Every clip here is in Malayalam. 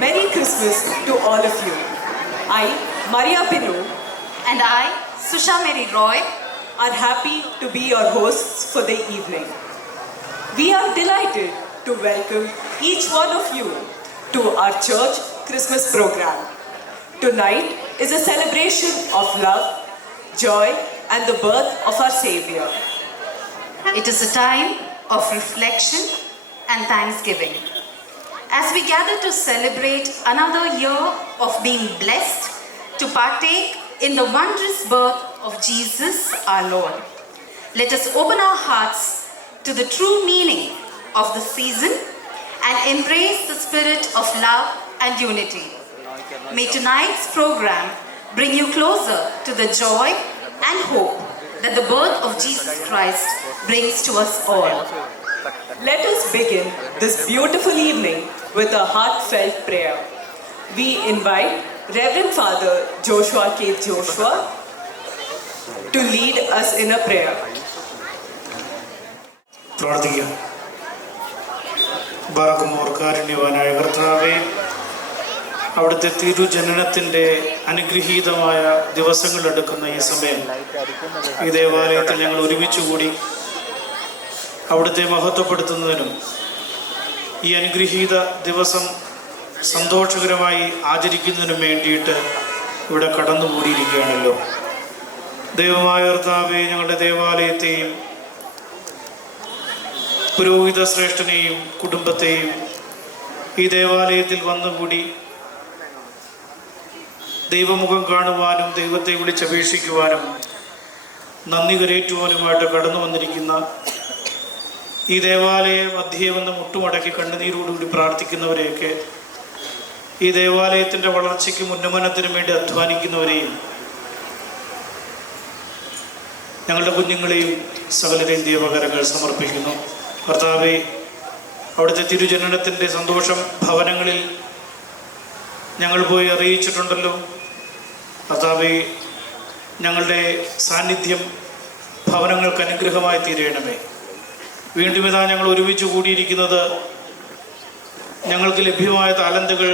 Merry Christmas to all of you. I, Maria Pinu, and I, Susha Mary Roy, are happy to be your hosts for the evening. We are delighted to welcome each one of you to our church Christmas program. Tonight is a celebration of love, joy, and the birth of our Savior. It is a time of reflection and thanksgiving. As we gather to celebrate another year of being blessed to partake in the wondrous birth of Jesus our Lord, let us open our hearts to the true meaning of the season and embrace the spirit of love and unity. May tonight's program bring you closer to the joy and hope that the birth of Jesus Christ brings to us all. Let us begin this beautiful evening with a heartfelt prayer. We invite Reverend Father Joshua K. Joshua to lead us in a prayer. പ്രാർത്ഥിക്കാം. കാരുണ്യവാനായ കർത്താവേ, അവിടുത്തെ തിരുജനനത്തിൻ്റെ അനുഗ്രഹീതമായ ദിവസങ്ങളെടുക്കുന്ന ഈ സമയം ഈ ദേവാലയത്തിൽ ഞങ്ങൾ ഒരുമിച്ചുകൂടി അവിടുത്തെ മഹത്വപ്പെടുത്തുന്നതിനും ഈ അനുഗ്രഹീത ദിവസം സന്തോഷകരമായി ആചരിക്കുന്നതിനും വേണ്ടിയിട്ട് ഇവിടെ കടന്നുകൂടിയിരിക്കുകയാണല്ലോ. ദൈവമായ കർത്താവേ, ഞങ്ങളുടെ ദേവാലയത്തെയും പുരോഹിത ശ്രേഷ്ഠനെയും കുടുംബത്തെയും ഈ ദേവാലയത്തിൽ വന്നുകൂടി ദൈവമുഖം കാണുവാനും ദൈവത്തെ വിളിച്ചപേക്ഷിക്കുവാനും നന്ദി കരേറ്റുവാനുമായിട്ട് കടന്നു വന്നിരിക്കുന്ന ഈ ദേവാലയ മധ്യേ വന്ന് മുട്ടുമടക്കി കണ്ണുനീരോടുകൂടി പ്രാർത്ഥിക്കുന്നവരെയൊക്കെ, ഈ ദേവാലയത്തിൻ്റെ വളർച്ചയ്ക്കും ഉന്നമനത്തിനും വേണ്ടി അധ്വാനിക്കുന്നവരെയും ഞങ്ങളുടെ കുഞ്ഞുങ്ങളെയും സകലരെയും ദൈവകരങ്ങൾ സമർപ്പിക്കുന്നു. കർത്താവേ, അവിടുത്തെ തിരുജനനത്തിൻ്റെ സന്തോഷം ഭവനങ്ങളിൽ ഞങ്ങൾ പോയി അറിയിച്ചിട്ടുണ്ടല്ലോ. കർത്താവേ, ഞങ്ങളുടെ സാന്നിധ്യം ഭവനങ്ങൾക്ക് അനുഗ്രഹമായി തീരണമേ. വീണ്ടും ഇതാ ഞങ്ങൾ ഒരുമിച്ച് കൂടിയിരിക്കുന്നത് ഞങ്ങൾക്ക് ലഭ്യമായ താലന്തുകൾ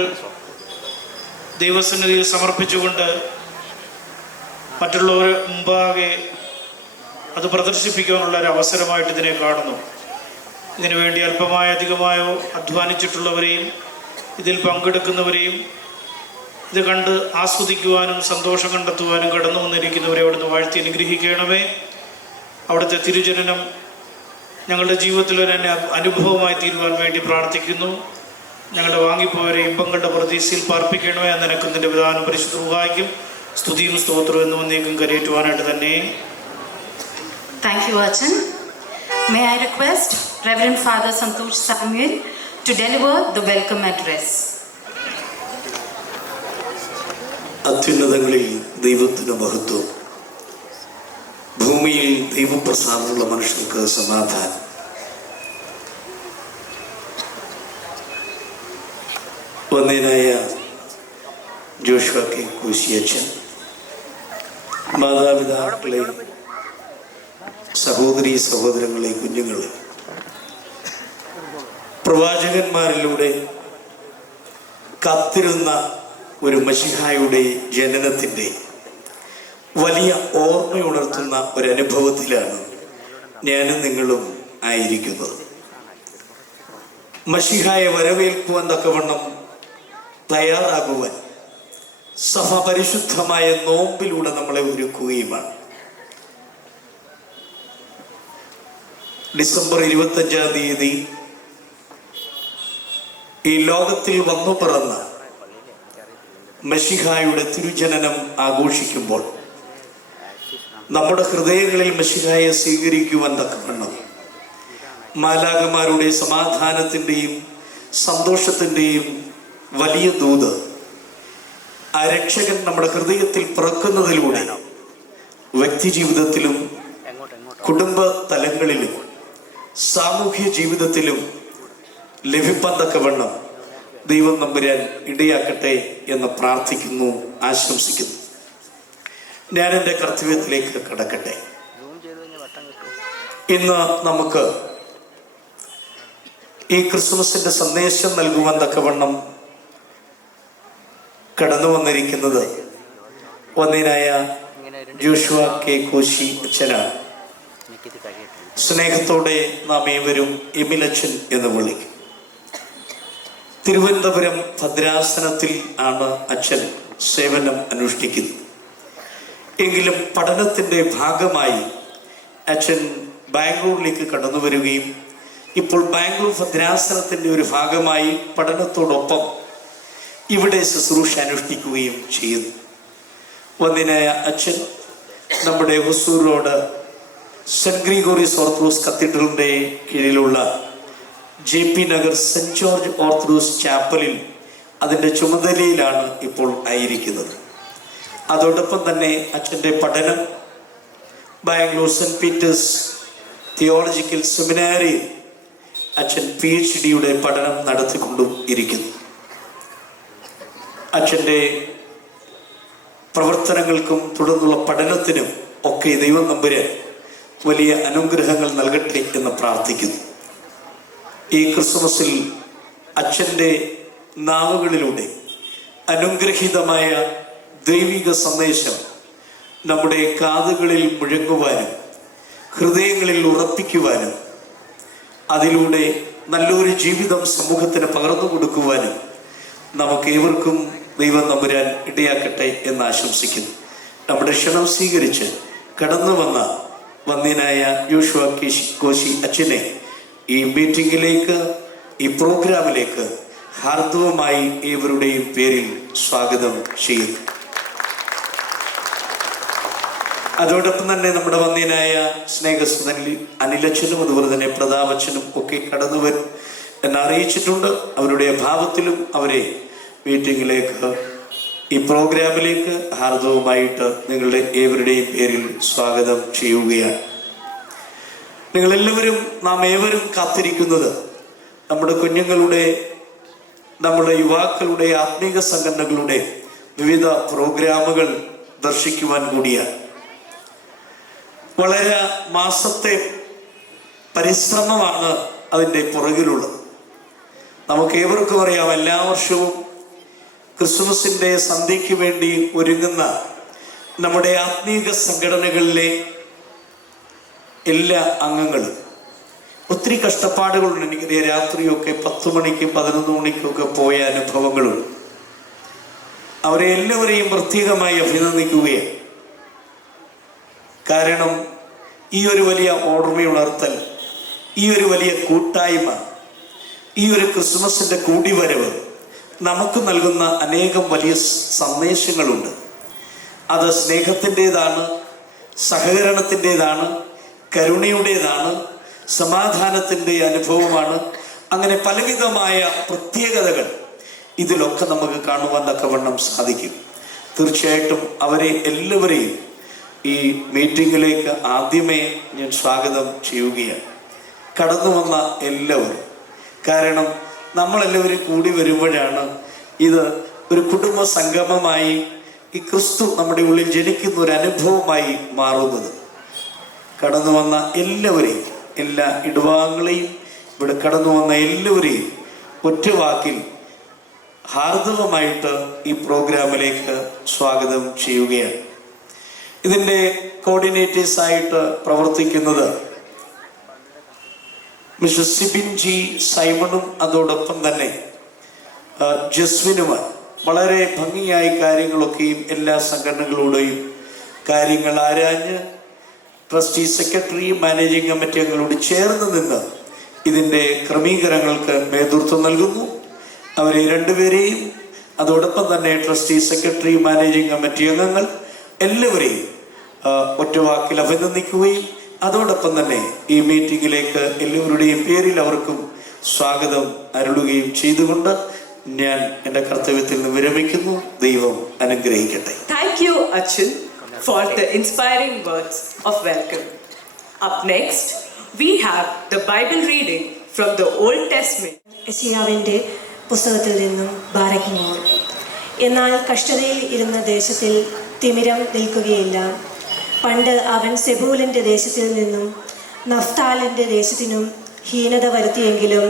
ദൈവസന്നിധിയിൽ സമർപ്പിച്ചുകൊണ്ട് മറ്റുള്ളവർ മുമ്പാകെ അത് പ്രദർശിപ്പിക്കാനുള്ള ഒരു അവസരമായിട്ട് ഇതിനെ കാണുന്നു. ഇതിനുവേണ്ടി അല്പമായോ അധികമായോ അധ്വാനിച്ചിട്ടുള്ളവരെയും ഇതിൽ പങ്കെടുക്കുന്നവരെയും ഇത് കണ്ട് ആസ്വദിക്കുവാനും സന്തോഷം കണ്ടെത്തുവാനും കടന്നു വന്നിരിക്കുന്നവരെ അവിടുന്ന് വാഴ്ത്തി അനുഗ്രഹിക്കണമേ. അവിടുത്തെ തിരുജനനം ഞങ്ങളുടെ ജീവിതത്തിൽ ഒരു അനുഭവമായി തീരുവാൻ വേണ്ടി പ്രാർത്ഥിക്കുന്നു. ഞങ്ങളുടെ വാങ്ങിപ്പോയവരെ ഇമ്പങ്ങളുടെ പ്രതീക്ഷയിൽ പാർപ്പിക്കണമേ. നിനക്കും നിൻ്റെ വിധാനം പരിശുദ്ധ റൂഹായ്ക്കും സ്തുതിയും സ്തോത്രവും എന്നും എന്നേക്കും കരയേറ്റുവാനായിട്ട് തന്നെ. Thank you, Achan. May I request Reverend Father Santosh Samuel to deliver the welcome address. അത്യുന്നതങ്ങളിൽ ദൈവത്തിന് മഹത്വം, ഭൂമിയിൽ ദൈവപ്രസാദമുള്ള മനുഷ്യർക്ക് സമാധാനം. വന്ദനായ ജോഷുവ കെ കോശിയച്ചൻ, മാതാപിതാക്കളെ, സഹോദരീ സഹോദരങ്ങളെ, കുഞ്ഞുങ്ങളെ, പ്രവാചകന്മാരിലൂടെ കാത്തിരുന്ന ഒരു മശിഹായുടെ ജനനത്തിൻ്റെ വലിയ ഓർമ്മയുണർത്തുന്ന ഒരനുഭവത്തിലാണ് ഞാനും നിങ്ങളും ആയിരിക്കുന്നത്. മശിഹായെ വരവേൽക്കുവാൻ തക്കവണ്ണം തയ്യാറാകുവാൻ സഭ പരിശുദ്ധമായ നോമ്പിലൂടെ നമ്മളെ ഒരുക്കുകയുമാണ്. ഡിസംബർ 25-ാം തീയതി ഈ ലോകത്തിൽ വന്നു പിറന്ന മശിഹായുടെ തിരുജനനം ആഘോഷിക്കുമ്പോൾ നമ്മുടെ ഹൃദയങ്ങളിൽ മശിഹായെ സ്വീകരിക്കുവാൻ തക്കവണ്ണം മാലാഖമാരുടെ സമാധാനത്തിൻ്റെയും സന്തോഷത്തിൻ്റെയും വലിയ ദൂത് ആ രക്ഷകൻ നമ്മുടെ ഹൃദയത്തിൽ പിറക്കുന്നതിലൂടെ വ്യക്തി ജീവിതത്തിലും കുടുംബ തലങ്ങളിലും സാമൂഹ്യ ജീവിതത്തിലും ലഭിപ്പാൻ തക്കവണ്ണം ദൈവം നമ്പുരാൻ ഇടയാക്കട്ടെ എന്ന് പ്രാർത്ഥിക്കുന്നു, ആശംസിക്കുന്നു. ഞാൻ എൻ്റെ കർത്തവ്യത്തിലേക്ക് കടക്കട്ടെ. ഇന്ന് നമുക്ക് ഈ ക്രിസ്മസിൻ്റെ സന്ദേശം നൽകുവാൻ തക്കവണ്ണം കടന്നു വന്നിരിക്കുന്നത് വന്യനായ ജോഷുവ കെ കോശി അച്ഛനാണ്. സ്നേഹത്തോടെ നാം ഏവരും എമിലച്ഛൻ എന്ന് വിളിക്കും. തിരുവനന്തപുരം ഭദ്രാസനത്തിൽ ആണ് അച്ഛൻ സേവനം അനുഷ്ഠിക്കുന്നത്. എങ്കിലും പഠനത്തിൻ്റെ ഭാഗമായി അച്ഛൻ ബാംഗ്ലൂരിലേക്ക് കടന്നു വരികയും ഇപ്പോൾ ബാംഗ്ലൂർ ഭദ്രാസനത്തിൻ്റെ ഒരു ഭാഗമായി പഠനത്തോടൊപ്പം ഇവിടെ ശുശ്രൂഷ അനുഷ്ഠിക്കുകയും ചെയ്യുന്നു. വന്യനായ അച്ഛൻ നമ്മുടെ Hosur road saint Gregorios orthodox കത്തീഡ്രലിൻ്റെ കീഴിലുള്ള JP Nagar saint George orthodox ചാപ്പലിൽ അതിൻ്റെ ചുമതലയിലാണ് ഇപ്പോൾ ആയിരിക്കുന്നത്. അതോടൊപ്പം തന്നെ അച്ഛൻ്റെ പഠനം ബാംഗ്ലൂർ സെൻറ്റ് പീറ്റേഴ്സ് തിയോളജിക്കൽ സെമിനാരിയിൽ അച്ഛൻ PhD പഠനം നടത്തിക്കൊണ്ടും ഇരിക്കുന്നു. അച്ഛൻ്റെ പ്രവർത്തനങ്ങൾക്കും തുടർന്നുള്ള പഠനത്തിനും ഒക്കെ ദൈവം നമ്പുരാൻ വലിയ അനുഗ്രഹങ്ങൾ നൽകട്ടെ എന്ന് പ്രാർത്ഥിക്കുന്നു. ഈ ക്രിസ്മസിൽ അച്ഛൻ്റെ നാവുകളിലൂടെ അനുഗ്രഹീതമായ ദൈവിക സന്ദേശം നമ്മുടെ കാതുകളിൽ മുഴങ്ങുവാനും ഹൃദയങ്ങളിൽ ഉറപ്പിക്കുവാനും അതിലൂടെ നല്ലൊരു ജീവിതം സമൂഹത്തിന് പകർന്നു കൊടുക്കുവാനും നമുക്ക് ഏവർക്കും ദൈവം നമ്പുരാൻ ഇടയാക്കട്ടെ എന്ന് ആശംസിക്കുന്നു. നമ്മുടെ ക്ഷണം സ്വീകരിച്ച് കടന്നു വന്ന വന്യനായ ജോഷുവ കോശി അച്ഛനെ ഈ മീറ്റിംഗിലേക്ക്, ഈ പ്രോഗ്രാമിലേക്ക് ഹാർദവമായി ഏവരുടെയും പേരിൽ സ്വാഗതം ചെയ്യുന്നു. അതോടൊപ്പം തന്നെ നമ്മുടെ വന്യനായ സ്നേഹസുതൻ അനിലച്ഛനും അതുപോലെ തന്നെ പ്രതാപച്ഛനും ഒക്കെ കടന്നു വരും എന്ന് അറിയിച്ചിട്ടുണ്ട്. അവരുടെ അഭാവത്തിലും അവരെ മീറ്റിംഗിലേക്ക്, ഈ പ്രോഗ്രാമിലേക്ക് ഹാർദവമായിട്ട് നിങ്ങളുടെ ഏവരുടെയും പേരിൽ സ്വാഗതം ചെയ്യുകയാണ്. നിങ്ങളെല്ലാവരും, നാം ഏവരും കാത്തിരിക്കുന്നത് നമ്മുടെ കുഞ്ഞുങ്ങളുടെ, നമ്മുടെ യുവാക്കളുടെ ആത്മീക സംഘടനകളുടെ വിവിധ പ്രോഗ്രാമുകൾ ദർശിക്കുവാൻ കൂടിയാണ്. വളരെ മാസത്തെ പരിശ്രമമാണ് അതിൻ്റെ പുറകിലുള്ളത്. നമുക്ക് ഏവർക്കും അറിയാം, എല്ലാ വർഷവും ക്രിസ്മസിൻ്റെ സന്ധ്യയ്ക്ക് വേണ്ടി ഒരുങ്ങുന്ന നമ്മുടെ ആത്മീക സംഘടനകളിലെ എല്ലാ അംഗങ്ങളും ഒത്തിരി കഷ്ടപ്പാടുകളുണ്ട്. എനിക്കറിയാം, രാത്രിയൊക്കെ 10 മണിക്കും 11 മണിക്കൊക്കെ പോയ അനുഭവങ്ങളുണ്ട്. അവരെ എല്ലാവരെയും പ്രത്യേകമായി അഭിനന്ദിക്കുകയാണ്. കാരണം ഈ ഒരു വലിയ ഓർമ്മയുണർത്തൽ, ഈ ഒരു വലിയ കൂട്ടായ്മ, ഈ ഒരു ക്രിസ്മസിൻ്റെ കൂടിവരവ് നമുക്ക് നൽകുന്ന അനേകം വലിയ സന്ദേശങ്ങളുണ്ട്. അത് സ്നേഹത്തിൻ്റെതാണ്, സഹകരണത്തിൻ്റെതാണ്, കരുണയുടേതാണ്, സമാധാനത്തിൻ്റെ അനുഭവമാണ്. അങ്ങനെ പലവിധമായ പ്രത്യേകതകൾ ഇതിലൊക്കെ നമുക്ക് കാണുവാൻ തക്കവണ്ണം സാധിക്കും. തീർച്ചയായിട്ടും അവരെ എല്ലാവരെയും ഈ മീറ്റിങ്ങിലേക്ക് ആദ്യമേ ഞാൻ സ്വാഗതം ചെയ്യുകയാണ്. കടന്നു വന്ന എല്ലാവരും, കാരണം നമ്മളെല്ലാവരും കൂടി വരുമ്പോഴാണ് ഇത് ഒരു കുടുംബ സംഗമമായി, ഈ ക്രിസ്തു നമ്മുടെ ഉള്ളിൽ ജനിക്കുന്ന ഒരു അനുഭവമായി മാറുന്നത്. കടന്നു വന്ന എല്ലാവരെയും, എല്ലാ ഇടവാങ്ങളെയും, ഇവിടെ കടന്നു വന്ന എല്ലാവരെയും ഒറ്റ വാക്കിൽ ഹാർദവമായിട്ട് ഈ പ്രോഗ്രാമിലേക്ക് സ്വാഗതം ചെയ്യുകയാണ്. ഇതിൻ്റെ കോർഡിനേറ്റേഴ്സായിട്ട് പ്രവർത്തിക്കുന്നത് മിസ്റ്റർ സിബിൻ ജി സൈമണും അതോടൊപ്പം തന്നെ ജസ്വിനുമാണ്. വളരെ ഭംഗിയായി കാര്യങ്ങളൊക്കെയും എല്ലാ സംഘടനകളോടെയും കാര്യങ്ങൾ ആരാഞ്ഞ് ട്രസ്റ്റി സെക്രട്ടറി, മാനേജിംഗ് കമ്മിറ്റി അംഗങ്ങളോട് ചേർന്ന് നിന്ന് ഇതിൻ്റെ ക്രമീകരണങ്ങൾക്ക് നേതൃത്വം നൽകുന്നു. അവരെ രണ്ടുപേരെയും, അതോടൊപ്പം തന്നെ ട്രസ്റ്റി സെക്രട്ടറി, മാനേജിംഗ് കമ്മിറ്റി അംഗങ്ങൾ എല്ലാവരെയും ഒറ്റവാക്കിൽ അഭിനന്ദിക്കുകയും അതോടൊപ്പം തന്നെ ഈ മീറ്റിംഗിലേക്ക് എല്ലാവരുടെയും പേരിൽ അവർക്കും സ്വാഗതം അരുളുകയും ചെയ്തുകൊണ്ട് ഞാൻ എൻ്റെ കർത്തവ്യത്തിൽ നിന്ന് വിരമിക്കുന്നു. ദൈവം അനുഗ്രഹിക്കട്ടെ. Thank you, Achin, for the inspiring words of welcome. Up next, we have the Bible reading from the Old Testament. യെശയ്യാവിൻ്റെ പുസ്തകത്തിൽ നിന്നും ബാരക്മോർ. എന്നാൽ കഷ്ടതയിൽ ഇരുന്ന ദേശത്തിൽ തിമിരം നിൽക്കുകയില്ല. പണ്ട് അവൻ സെബൂലിൻ്റെ ദേശത്തിൽ നിന്നും നഫ്താലിൻ്റെ ദേശത്തിനും ഹീനത വരുത്തിയെങ്കിലും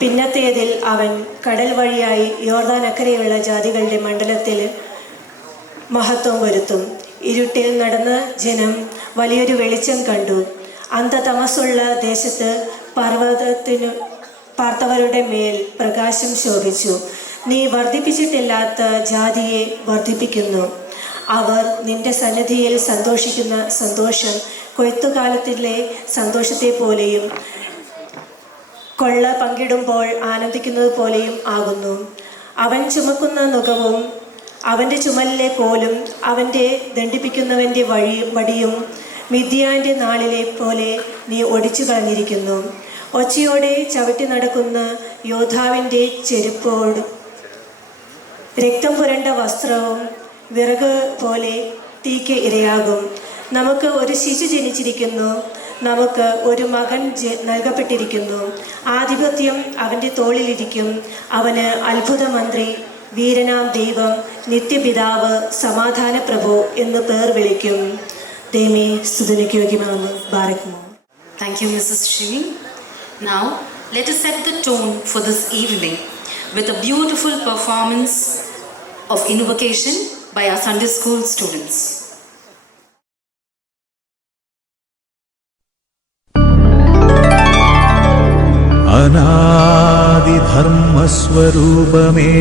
പിന്നത്തേതിൽ അവൻ കടൽ വഴിയായി യോർദാനക്കരെയുള്ള ജാതികളുടെ മണ്ഡലത്തിൽ മഹത്വം വരുത്തും. ഇരുട്ടിൽ നടന്ന ജനം വലിയൊരു വെളിച്ചം കണ്ടു. അന്ധതമസ്സുള്ള ദേശത്ത് പർവ്വതത്തിനു പാർത്തവരുടെ മേൽ പ്രകാശം ശോഭിച്ചു. നീ വർദ്ധിപ്പിച്ചിട്ടില്ലാത്ത ജാതിയെ വർദ്ധിപ്പിക്കുന്നു. അവർ നിന്റെ സന്നിധിയിൽ സന്തോഷിക്കുന്ന സന്തോഷം കൊയ്ത്തുകാലത്തിലെ സന്തോഷത്തെ പോലെയും കൊള്ള പങ്കിടുമ്പോൾ ആനന്ദിക്കുന്നത് പോലെയും ആകുന്നു. അവൻ ചുമക്കുന്ന നുകവും അവൻ്റെ ചുമലിലെ കോലും അവൻ്റെ ദണ്ഡിപ്പിക്കുന്നവൻ്റെ വടിയും മിദ്യാൻ്റെ നാളിലെ പോലെ നീ ഒടിച്ചു കളഞ്ഞിരിക്കുന്നു. ഒച്ചയോടെ ചവിട്ടി നടക്കുന്ന യോദ്ധാവിൻ്റെ ചെരുപ്പോട് രക്തം പുരണ്ട വസ്ത്രവും വിറക് പോലെ തീക്ക് ഇരയാകും. നമുക്ക് ഒരു ശിശു ജനിച്ചിരിക്കുന്നു, നമുക്ക് ഒരു മകൻ നൽകപ്പെട്ടിരിക്കുന്നു. ആധിപത്യം അവൻ്റെ തോളിലിരിക്കും. അവന് അത്ഭുതമന്ത്രി, വീരനാം ദൈവം, നിത്യപിതാവ്, സമാധാന പ്രഭു എന്ന് പേർ വിളിക്കും. ദൈവമേ സ്തുതിക്ക് യോഗ്യമാകുന്നു. ബാരക്കുമോ. Thank you, Mrs. Shivi. Now, let us set the tone for this evening with a beautiful performance of invocation by our Sunday school students. അനാദി ധർമ്മസ്വരൂപമേ,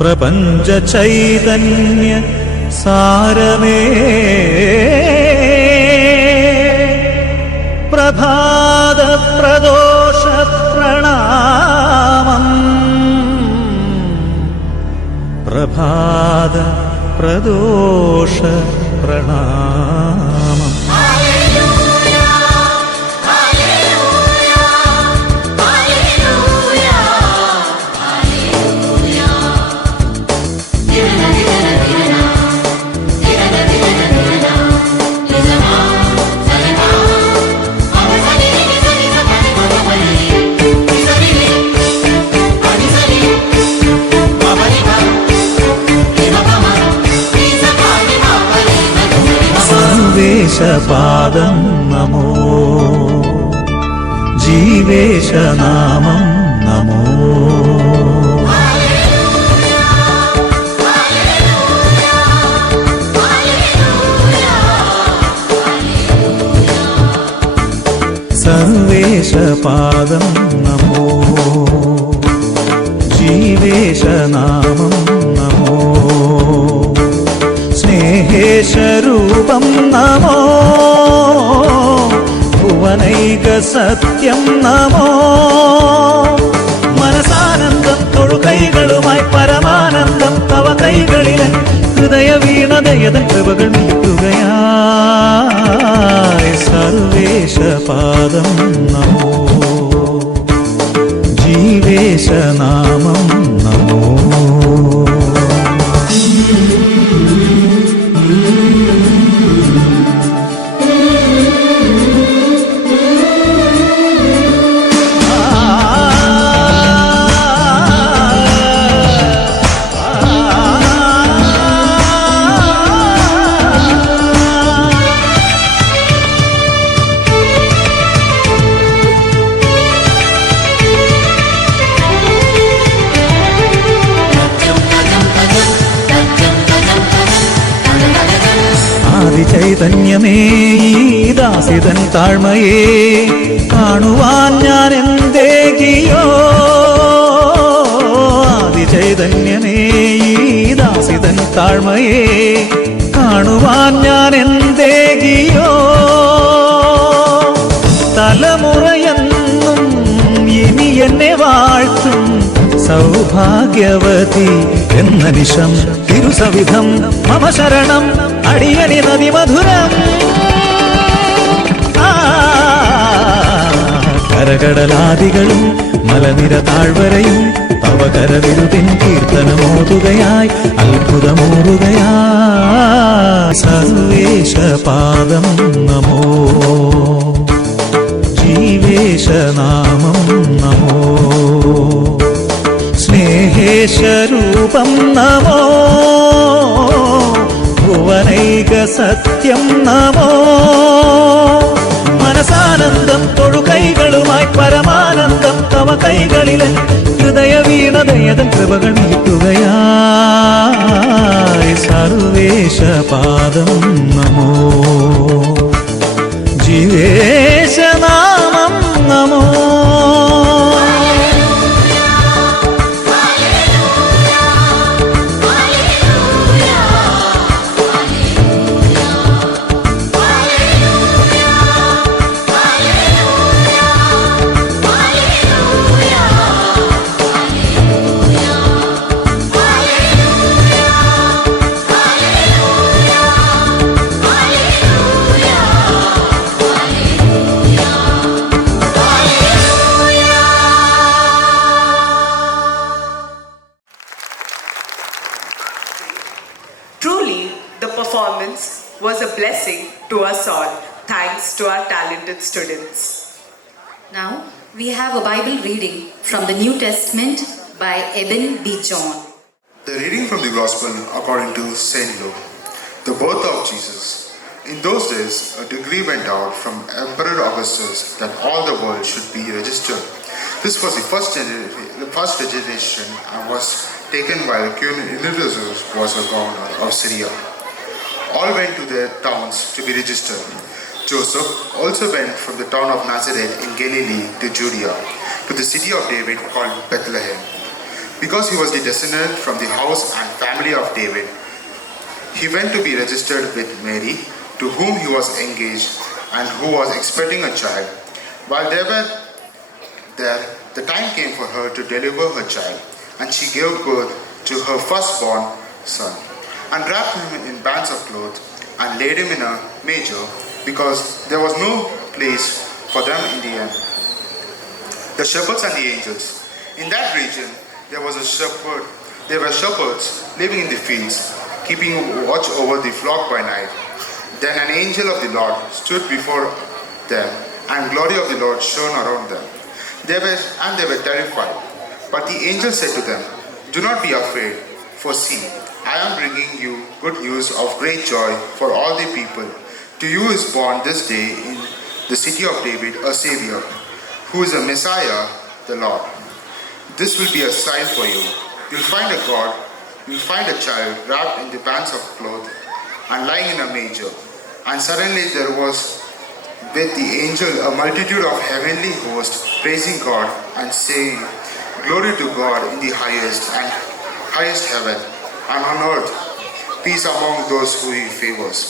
പ്രപഞ്ച ചൈതന്യ സാരമേ, പ്രഭാത പ്രദോഷ പ്രണാമം, പ്രഭാത പ്രദോഷ പ്രണാമം. സർവേശപാദം നമോ, ജീവേശനാമം നമോ. സർവേശപാദം നമോ, ജീവേശനാമം നമോ. സ്നേഹേശരൂപം നമോ, ഭുവനൈക സത്യം നമോ. മനസാനന്ദം തൊഴുകൈകളുമായി പരമാനന്ദം തവ കൈകളിലെ ഹൃദയ വീണതയത കൃപകൾ നീക്കുകയായി. സർവേശപാദം നമോ, ജീവേശനാമം നമോ. ചൈതന്യമേ, ഈ ദാസിതൻ താഴ്മയെ കാണുവാൻ ഞാൻ എന്തേകിയോ. ആദിചൈതന്യമേ, ഈ ദാസിതൻ താഴ്മയെ കാണുവാൻ ഞാൻ എന്തേകിയോ. തലമുറയെന്നും ഇനി എന്നെ വാഴ്ത്തും സൗഭാഗ്യവതി എന്ന നിശം തിരുസവിധം മമ ശരണം അടിയണി നദി മധുരം. കരകടലാദികളും മലനിര താഴ്വരയും തവ കരവിരുതിൻ കീർത്തനമോതുകയായി അത്ഭുതമോതുകയായി. സർവേശപാദം നമോ, ജീവേശനാമം നമോ. സ്നേഹേശരൂപം നമോ, ഭുവനൈക സത്യം നമോ. ആനന്ദം തൊഴുകൈകളുമായി പരമാനന്ദം തവ കൈകളിലെ ഹൃദയ വീണതയതൻ കൃപകൾ നീട്ടുകയായി സർവേശ പാദം നമോ ജീവേശനാമം നമോ Truly, the performance was a blessing to us all, thanks to our talented students. Now we have a Bible reading from the New Testament by Eben B. John. The reading from the Gospel according to St. Luke. The birth of Jesus. In those days, a decree went out from Emperor Augustus that all the world should be registered. This was the first registration and was taken while King Elizabeth was a governor of Syria. All went to their towns to be registered. Joseph also went from the town of Nazareth in Galilee to Judea, to the city of David called Bethlehem, because he was the descendant from the house and family of David. He went to be registered with Mary, to whom he was engaged and who was expecting a child. While they were there, the time came for her to deliver her child, and she gave birth to her firstborn son, and wrapped him in bands of cloth, and laid him in a manger, because there was no place for them in the inn. The shepherds and the angels. In that region there were shepherds living in the fields, keeping watch over the flock by night. Then an angel of the Lord stood before them, and glory of the Lord shone around them. They were terrified. But the angel said to them, "Do not be afraid, for see, I am bringing you good news of great joy for all the people. To you is born this day in the city of David a Savior, who is a Messiah, the Lord. This will be a sign for you. You'll find a child wrapped in the bands of cloth and lying in a manger." And suddenly there was with the angel a multitude of heavenly hosts praising God and saying, "Glory to God in the highest heaven, and on earth peace among those who he favors."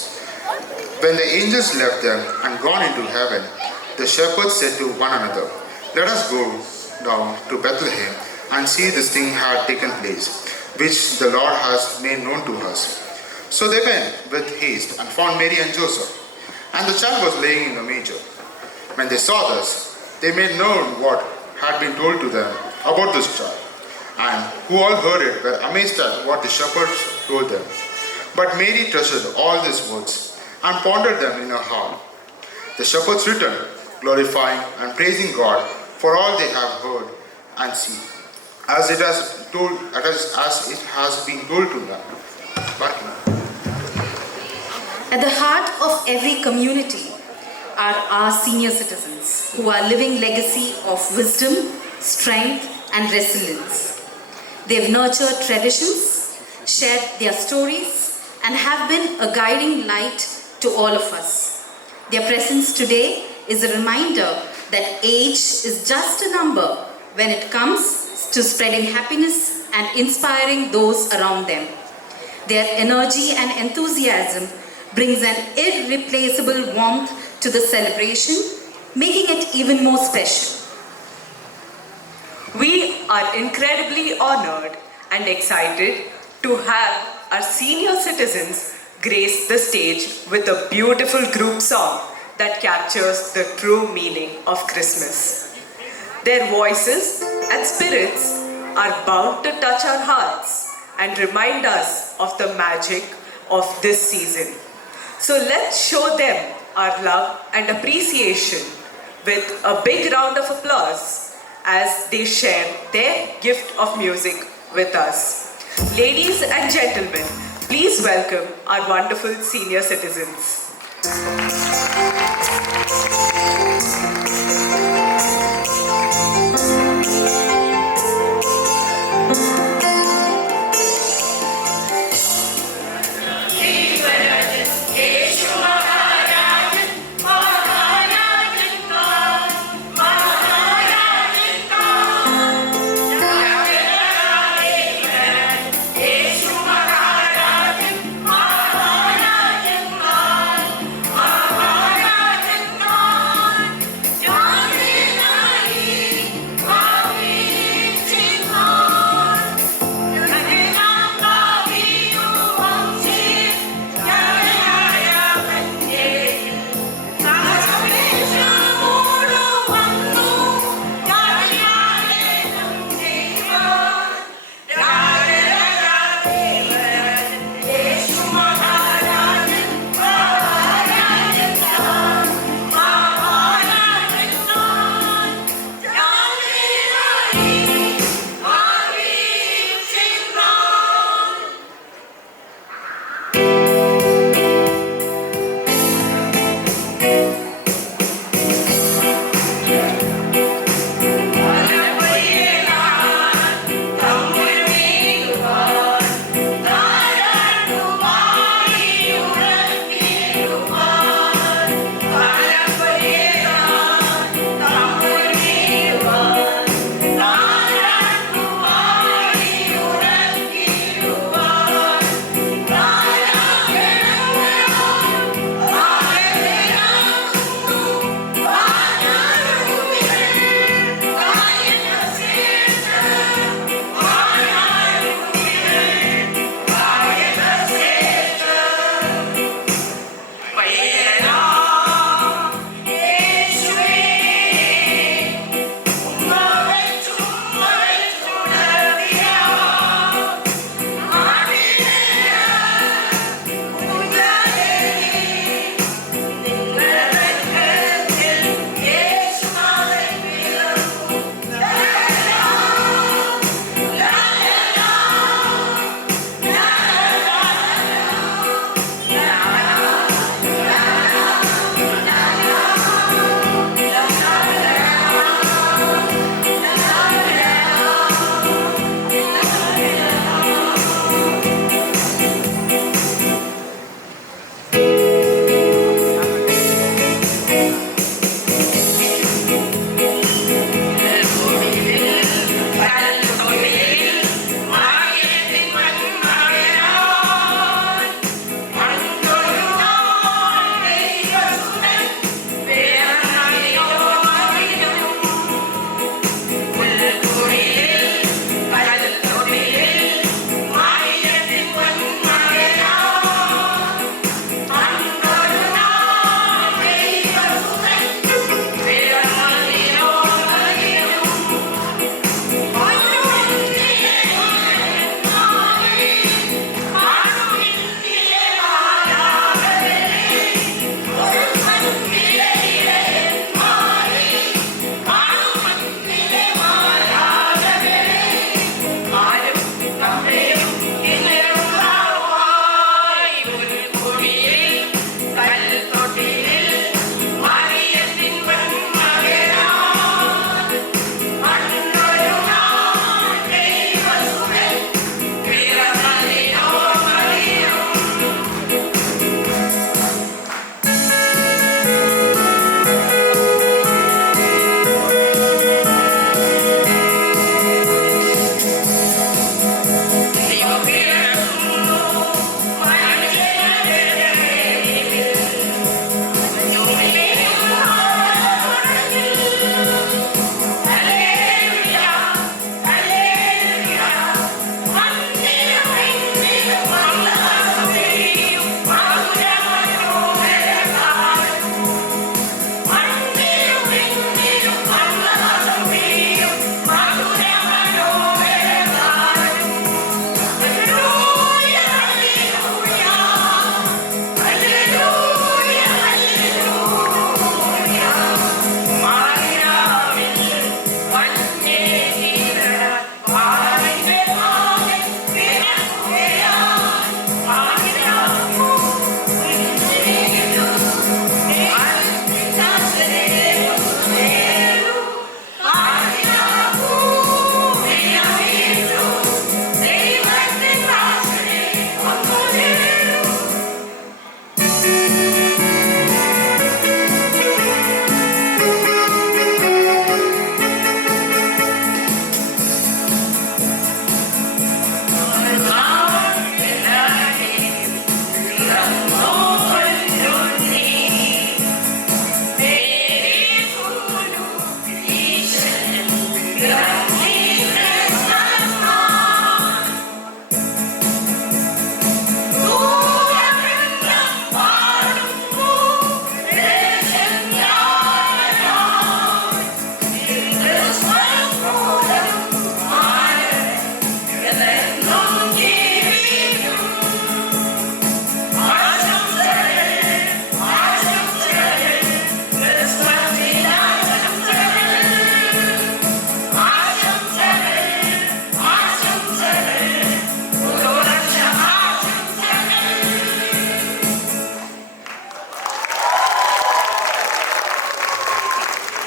When the angels left them and gone into heaven, the shepherds said to one another, "Let us go down to Bethlehem and see this thing had taken place, which the Lord has made known to us." So they went with haste and found Mary and Joseph, and the child was laying in a manger. When they saw this, they made known what had been told to them about this child, and who all heard it were amazed at what the shepherds told them. But Mary treasured all these words and pondered them in her heart. The shepherds returned, glorifying and praising God for all they have heard and seen, as it has been told to them. At the heart of every community are our senior citizens, who are living legacy of wisdom, strength, and resilience. They've nurtured traditions, shared their stories, and have been a guiding light to all of us. Their presence today is a reminder that age is just a number when it comes to spreading happiness and inspiring those around them. Their energy and enthusiasm brings an irreplaceable warmth to the celebration, making it even more special. We are incredibly honored and excited to have our senior citizens grace the stage with a beautiful group song that captures the true meaning of Christmas. Their voices and spirits are bound to touch our hearts and remind us of the magic of this season. So let's show them our love and appreciation with a big round of applause as they share their gift of music with us. Ladies and gentlemen, please welcome our wonderful senior citizens.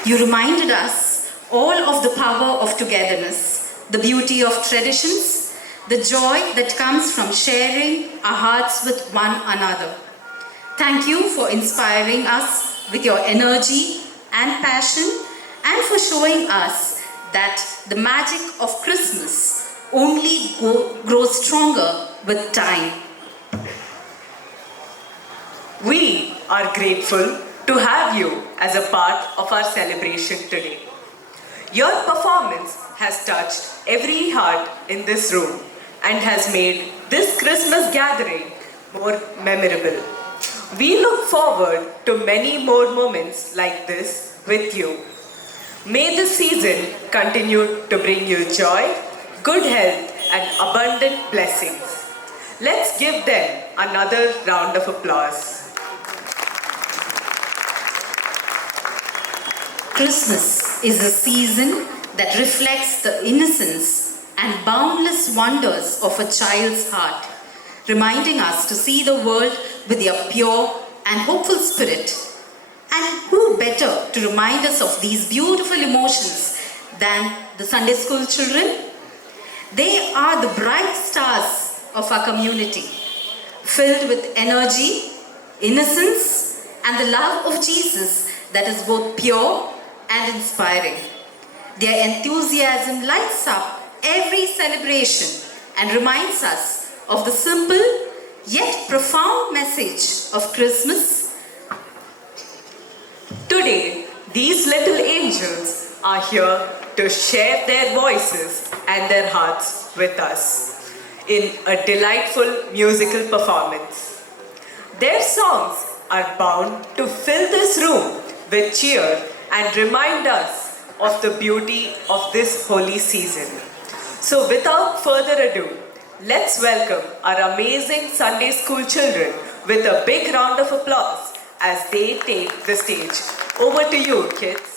You reminded us all of the power of togetherness, the beauty of traditions, the joy that comes from sharing our hearts with one another. Thank you for inspiring us with your energy and passion, and for showing us that the magic of Christmas only grows stronger with time. We are grateful to have you as a part of our celebration today. Your performance has touched every heart in this room and has made this Christmas gathering more memorable. We look forward to many more moments like this with you. May this season continue to bring you joy, good health, and abundant blessings. Let's give them another round of applause. Christmas is a season that reflects the innocence and boundless wonders of a child's heart, reminding us to see the world with a pure and hopeful spirit. And who better to remind us of these beautiful emotions than the Sunday school children? They are the bright stars of our community, filled with energy, innocence, and the love of Jesus that is both pure and inspiring. Their enthusiasm lights up every celebration and reminds us of the simple yet profound message of Christmas. Today, these little angels are here to share their voices and their hearts with us in a delightful musical performance. Their songs are bound to fill this room with cheer and remind us of the beauty of this holy season. So without further ado, let's welcome our amazing Sunday school children with a big round of applause as they take the stage. Over to you, kids.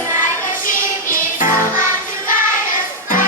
Like a sheep needs someone to guide us.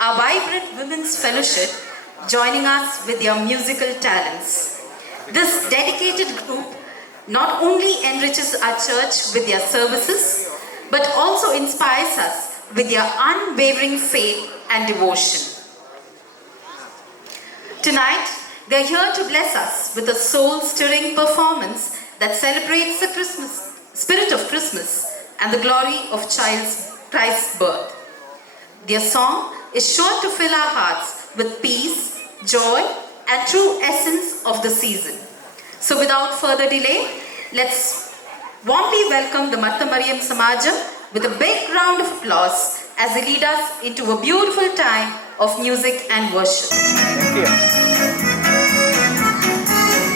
our vibrant women's fellowship joining us with their musical talents. This dedicated group not only enriches our church with their services, but also inspires us with their unwavering faith and devotion. Tonight, they are here to bless us with a soul-stirring performance that celebrates the spirit of Christmas and the glory of Christ's birth. Their song is sure to fill our hearts with peace, joy, and true essence of the season. So without further delay, let's warmly welcome the Martha Mariam Samajam with a big round of applause as they lead us into a beautiful time of music and worship.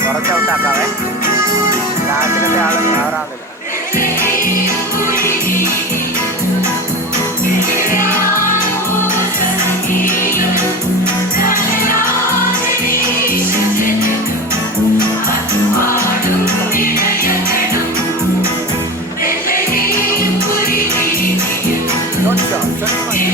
കുറച്ചൗട്ടാക്കാവേ ലാസ്റ്റിലത്തെ all മാറാന്നില്ല. Party,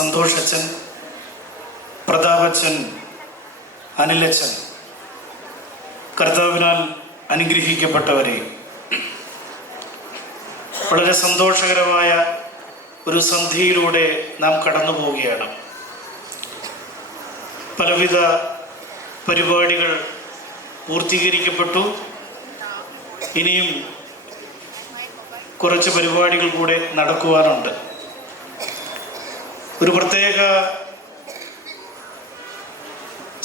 സന്തോഷച്ചൻ, പ്രതാപച്ചൻ, അനിലച്ചൻ, കർത്താവിനാൽ അനുഗ്രഹിക്കപ്പെട്ടവരെ, വളരെ സന്തോഷകരമായ ഒരു സന്ധ്യയിലൂടെ നാം കടന്നു പോവുകയാണ്. പലവിധ പരിപാടികൾ പൂർത്തീകരിക്കപ്പെട്ടു. ഇനിയും കുറച്ച് പരിപാടികൾ കൂടെ നടക്കുവാനുണ്ട്. ഒരു പ്രത്യേക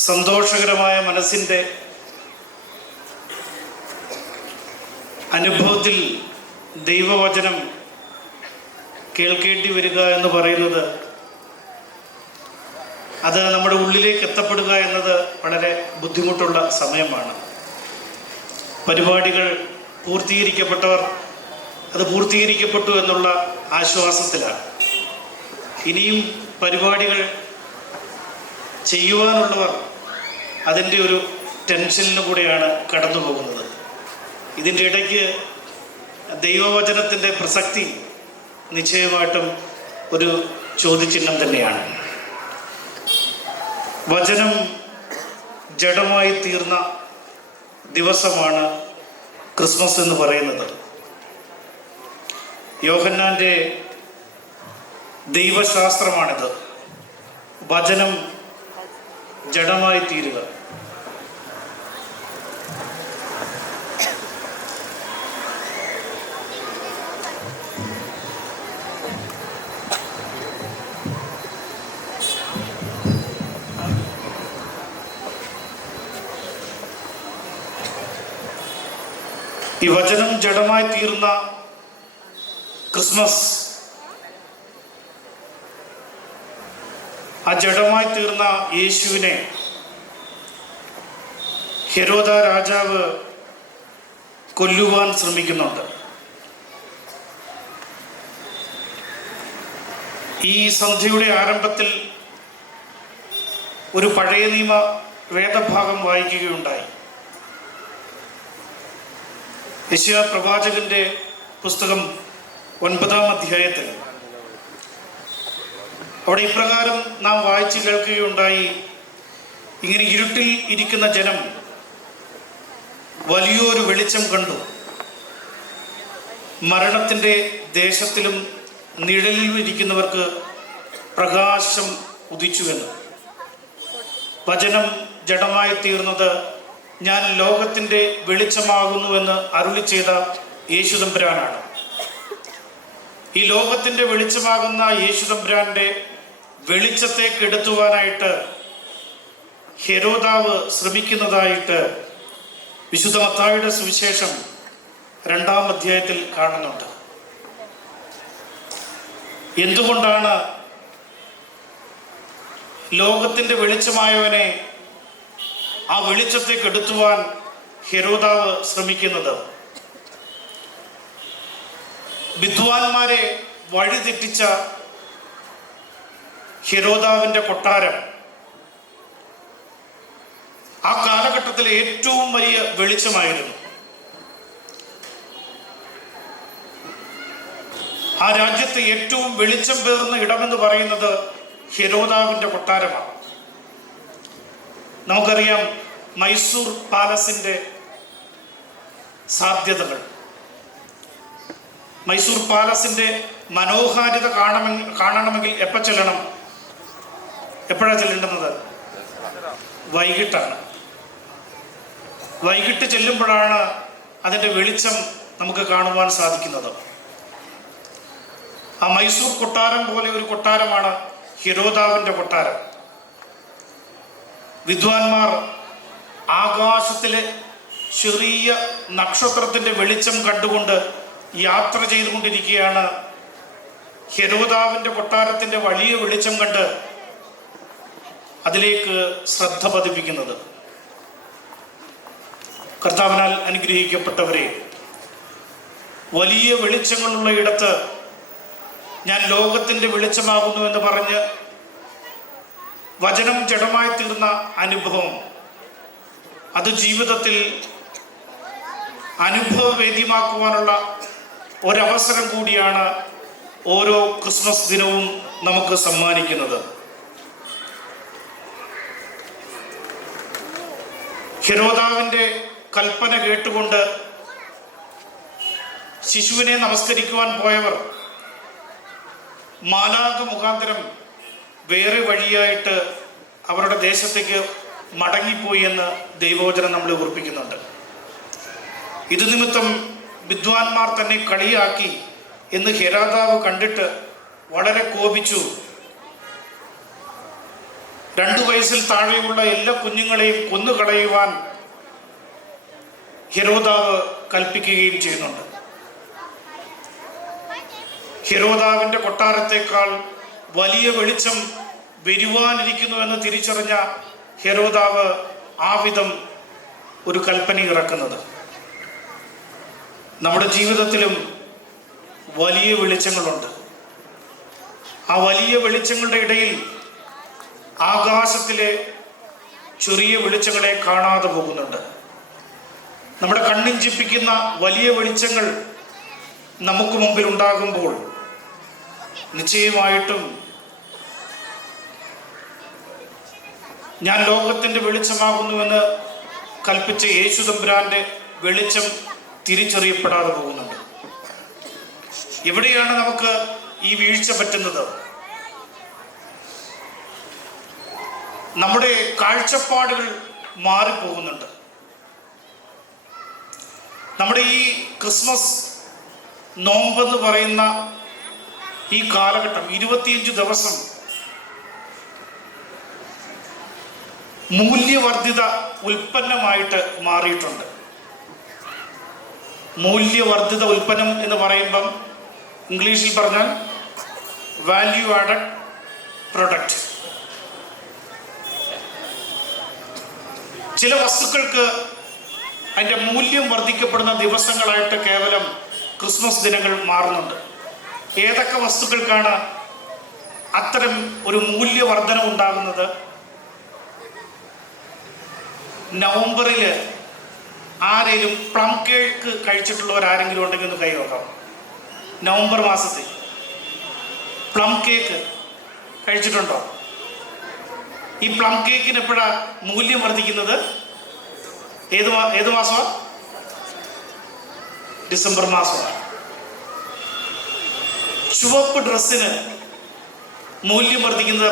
സന്തോഷകരമായ മനസ്സിൻ്റെ അനുഭവത്തിൽ ദൈവവചനം കേൾക്കേണ്ടി വരിക എന്ന് പറയുന്നത്, അത് നമ്മുടെ ഉള്ളിലേക്ക് എത്തപ്പെടുക എന്നത് വളരെ ബുദ്ധിമുട്ടുള്ള സമയമാണ്. പരിപാടികൾ പൂർത്തീകരിക്കപ്പെട്ടവർ അത് പൂർത്തീകരിക്കപ്പെട്ടു എന്നുള്ള ആശ്വാസത്തിലാണ്. ഇനിയും പരിപാടികൾ ചെയ്യുവാനുള്ളവർ അതിൻ്റെ ഒരു ടെൻഷനിൽ കൂടെയാണ് കടന്നു പോകുന്നത്. ഇതിൻ്റെ ഇടയ്ക്ക് ദൈവവചനത്തിൻ്റെ പ്രസക്തി നിശ്ചയമായിട്ടും ഒരു ചോദ്യചിഹ്നം തന്നെയാണ്. വചനം ജഡമായി തീർന്ന ദിവസമാണ് ക്രിസ്മസ് എന്ന് പറയുന്നത്. യോഹന്നാൻ്റെ ദൈവശാസ്ത്രമാണിത്. വചനം ജഡമായി തീരുക. ഈ വചനം ജഡമായി തീർന്ന ക്രിസ്മസ്, ആ ജഡമായി തീർന്ന യേശുവിനെ ഹെരോദ രാജാവ് കൊല്ലുവാൻ ശ്രമിക്കുന്നുണ്ട്. ഈ സന്ധ്യയുടെ ആരംഭത്തിൽ ഒരു പഴയ നിയമ വേദഭാഗം വായിക്കുകയുണ്ടായി. യെശയ്യാ പ്രവാചകന്റെ പുസ്തകം 9-ാം അധ്യായത്തിൽ അവിടെ ഇപ്രകാരം നാം വായിച്ചു കേൾക്കുകയുണ്ടായി: ഇങ്ങനെ ഇരുട്ടിൽ ഇരിക്കുന്ന ജനം വലിയൊരു വെളിച്ചം കണ്ടു. മരണത്തിൻ്റെ ദേശത്തിലും നിഴലിലും ഇരിക്കുന്നവർക്ക് പ്രകാശം ഉദിച്ചുവെന്ന്. വചനം ജഡമായി തീർന്നത് ഞാൻ ലോകത്തിൻ്റെ വെളിച്ചമാകുന്നുവെന്ന് അരുളി ചെയ്ത യേശുതമ്പുരാനാണ്. ഈ ലോകത്തിൻ്റെ വെളിച്ചമാകുന്ന യേശുതമ്പുരാൻ്റെ വെളിച്ചത്തെ കെടുത്തുവാനായിട്ട് ഹെരോദാവ് ശ്രമിക്കുന്നതായിട്ട് വിശുദ്ധ മത്തായിയുടെ സുവിശേഷം 2-ാം അധ്യായത്തിൽ കാണുന്നുണ്ട്. എന്തുകൊണ്ടാണ് ലോകത്തിൻ്റെ വെളിച്ചമായവനെ, ആ വെളിച്ചത്തെ കെടുത്തുവാൻ ഹെരോദാവ് ശ്രമിക്കുന്നത്? വിദ്വാൻമാരെ വഴിതെറ്റിച്ച ഹെരോദാവിൻ്റെ കൊട്ടാരം ആ കാലഘട്ടത്തിലെ ഏറ്റവും വലിയ വെളിച്ചമായിരുന്നു. ആ രാജ്യത്തെ ഏറ്റവും വെളിച്ചം പേർന്ന ഇടമെന്ന് പറയുന്നത് ഹെരോദാവിൻ്റെ കൊട്ടാരമാണ്. നമുക്കറിയാം മൈസൂർ പാലസിൻ്റെ സാധ്യതകൾ. മൈസൂർ പാലസിൻ്റെ മനോഹാരിത കാണണമെങ്കിൽ എപ്പോൾ ചെല്ലണം? എപ്പോഴാണ് ചെല്ലേണ്ടുന്നത്? വൈകിട്ടാണ്. വൈകിട്ട് ചെല്ലുമ്പോഴാണ് അതിൻ്റെ വെളിച്ചം നമുക്ക് കാണുവാൻ സാധിക്കുന്നത്. ആ മൈസൂർ കൊട്ടാരം പോലെ ഒരു കൊട്ടാരമാണ് ഹെരോദാവിൻ്റെ കൊട്ടാരം. വിദ്വാൻമാർ ആകാശത്തിലെ ചെറിയ നക്ഷത്രത്തിൻ്റെ വെളിച്ചം കണ്ടുകൊണ്ട് യാത്ര ചെയ്തുകൊണ്ടിരിക്കുകയാണ്. ഹെരോദാവിൻ്റെ കൊട്ടാരത്തിൻ്റെ വലിയ വെളിച്ചം കണ്ട് അതിലേക്ക് ശ്രദ്ധ പതിപ്പിക്കുന്നത്. കർത്താവിനാൽ അനുഗ്രഹിക്കപ്പെട്ടവരെ, വലിയ വെളിച്ചങ്ങളുള്ള ഇടത്ത് ഞാൻ ലോകത്തിൻ്റെ വെളിച്ചമാകുന്നു എന്ന് പറഞ്ഞ് വചനം ജഡമായി തീർന്ന അനുഭവം, അത് ജീവിതത്തിൽ അനുഭവവേദ്യമാക്കുവാനുള്ള ഒരവസരം കൂടിയാണ് ഓരോ ക്രിസ്മസ് ദിനവും നമുക്ക് സമ്മാനിക്കുന്നത്. ഹെരോദാവിൻ്റെ കൽപ്പന കേട്ടുകൊണ്ട് ശിശുവിനെ നമസ്കരിക്കുവാൻ പോയവർ മാലാഖ മുഖാന്തരം വേറെ വഴിയായിട്ട് അവരുടെ ദേശത്തേക്ക് മടങ്ങിപ്പോയി എന്ന് ദൈവവചനം നമ്മളെ ഓർപ്പിക്കുന്നുണ്ട്. ഇത് നിമിത്തം വിദ്വാൻമാർ തന്നെ കളിയാക്കി എന്ന് ഹെരോദാവ് കണ്ടിട്ട് വളരെ കോപിച്ചു. 2 വയസ്സിൽ താഴെയുള്ള എല്ലാ കുഞ്ഞുങ്ങളെയും കൊന്നുകളയുവാൻ ഹെരോദാവ് കൽപ്പിക്കുകയും ചെയ്യുന്നുണ്ട്. ഹെരോദാവിൻ്റെ കൊട്ടാരത്തേക്കാൾ വലിയ വെളിച്ചം വരുവാനിരിക്കുന്നുവെന്ന് തിരിച്ചറിഞ്ഞ ഹെരോദാവ് ആ വിധം ഒരു കൽപ്പന ഇറക്കുന്നത്. നമ്മുടെ ജീവിതത്തിലും വലിയ വെളിച്ചങ്ങളുണ്ട്. ആ വലിയ വെളിച്ചങ്ങളുടെ ഇടയിൽ ആകാശത്തിലെ ചെറിയ വെളിച്ചങ്ങളെ കാണാതെ പോകുന്നുണ്ട്. നമ്മുടെ കണ്ണിഞ്ചിപ്പിക്കുന്ന വലിയ വെളിച്ചങ്ങൾ നമുക്ക് മുമ്പിൽ ഉണ്ടാകുമ്പോൾ നിശ്ചയമായിട്ടും ഞാൻ ലോകത്തിൻ്റെ വെളിച്ചമാകുന്നുവെന്ന് കൽപ്പിച്ച യേശു തമ്പുരാൻ്റെ വെളിച്ചം തിരിച്ചറിയപ്പെടാതെ പോകുന്നുണ്ട്. എവിടെയാണ് നമുക്ക് ഈ വീഴ്ച പറ്റുന്നത്? നമ്മുടെ കാഴ്ചപ്പാടുകൾ മാറിപ്പോകുന്നുണ്ട്. നമ്മുടെ ഈ ക്രിസ്മസ് നോമ്പെന്ന് പറയുന്ന ഈ കാലഘട്ടം 25 ദിവസം മൂല്യവർദ്ധിത ഉൽപ്പന്നമായിട്ട് മാറിയിട്ടുണ്ട്. മൂല്യവർദ്ധിത ഉൽപ്പന്നം എന്ന് പറയുമ്പം ഇംഗ്ലീഷിൽ പറഞ്ഞാൽ വാല്യൂ ആഡഡ് പ്രൊഡക്റ്റ്. ചില വസ്തുക്കൾക്ക് അതിൻ്റെ മൂല്യം വർദ്ധിക്കപ്പെടുന്ന ദിവസങ്ങളായിട്ട് കേവലം ക്രിസ്മസ് ദിനങ്ങൾ മാറുന്നുണ്ട്. ഏതൊക്കെ വസ്തുക്കൾക്കാണ് അത്തരം ഒരു മൂല്യവർദ്ധന ഉണ്ടാകുന്നത്? നവംബറിൽ ആരെങ്കിലും പ്ലം കേക്ക് കഴിച്ചിട്ടുള്ളവരാരെങ്കിലും ഉണ്ടെങ്കിൽ ഒന്ന് കൈ നോക്കാം. നവംബർ മാസത്തിൽ പ്ലം കേക്ക് കഴിച്ചിട്ടുണ്ടോ? ഈ പ്ലം കേക്കിന് എപ്പോഴാണ് മൂല്യം വർദ്ധിക്കുന്നത്? ഏത് മാസമാണ്? ഡിസംബർ മാസമാണ്. ചുവപ്പ് ഡ്രസ്സിന് മൂല്യം വർദ്ധിക്കുന്നത്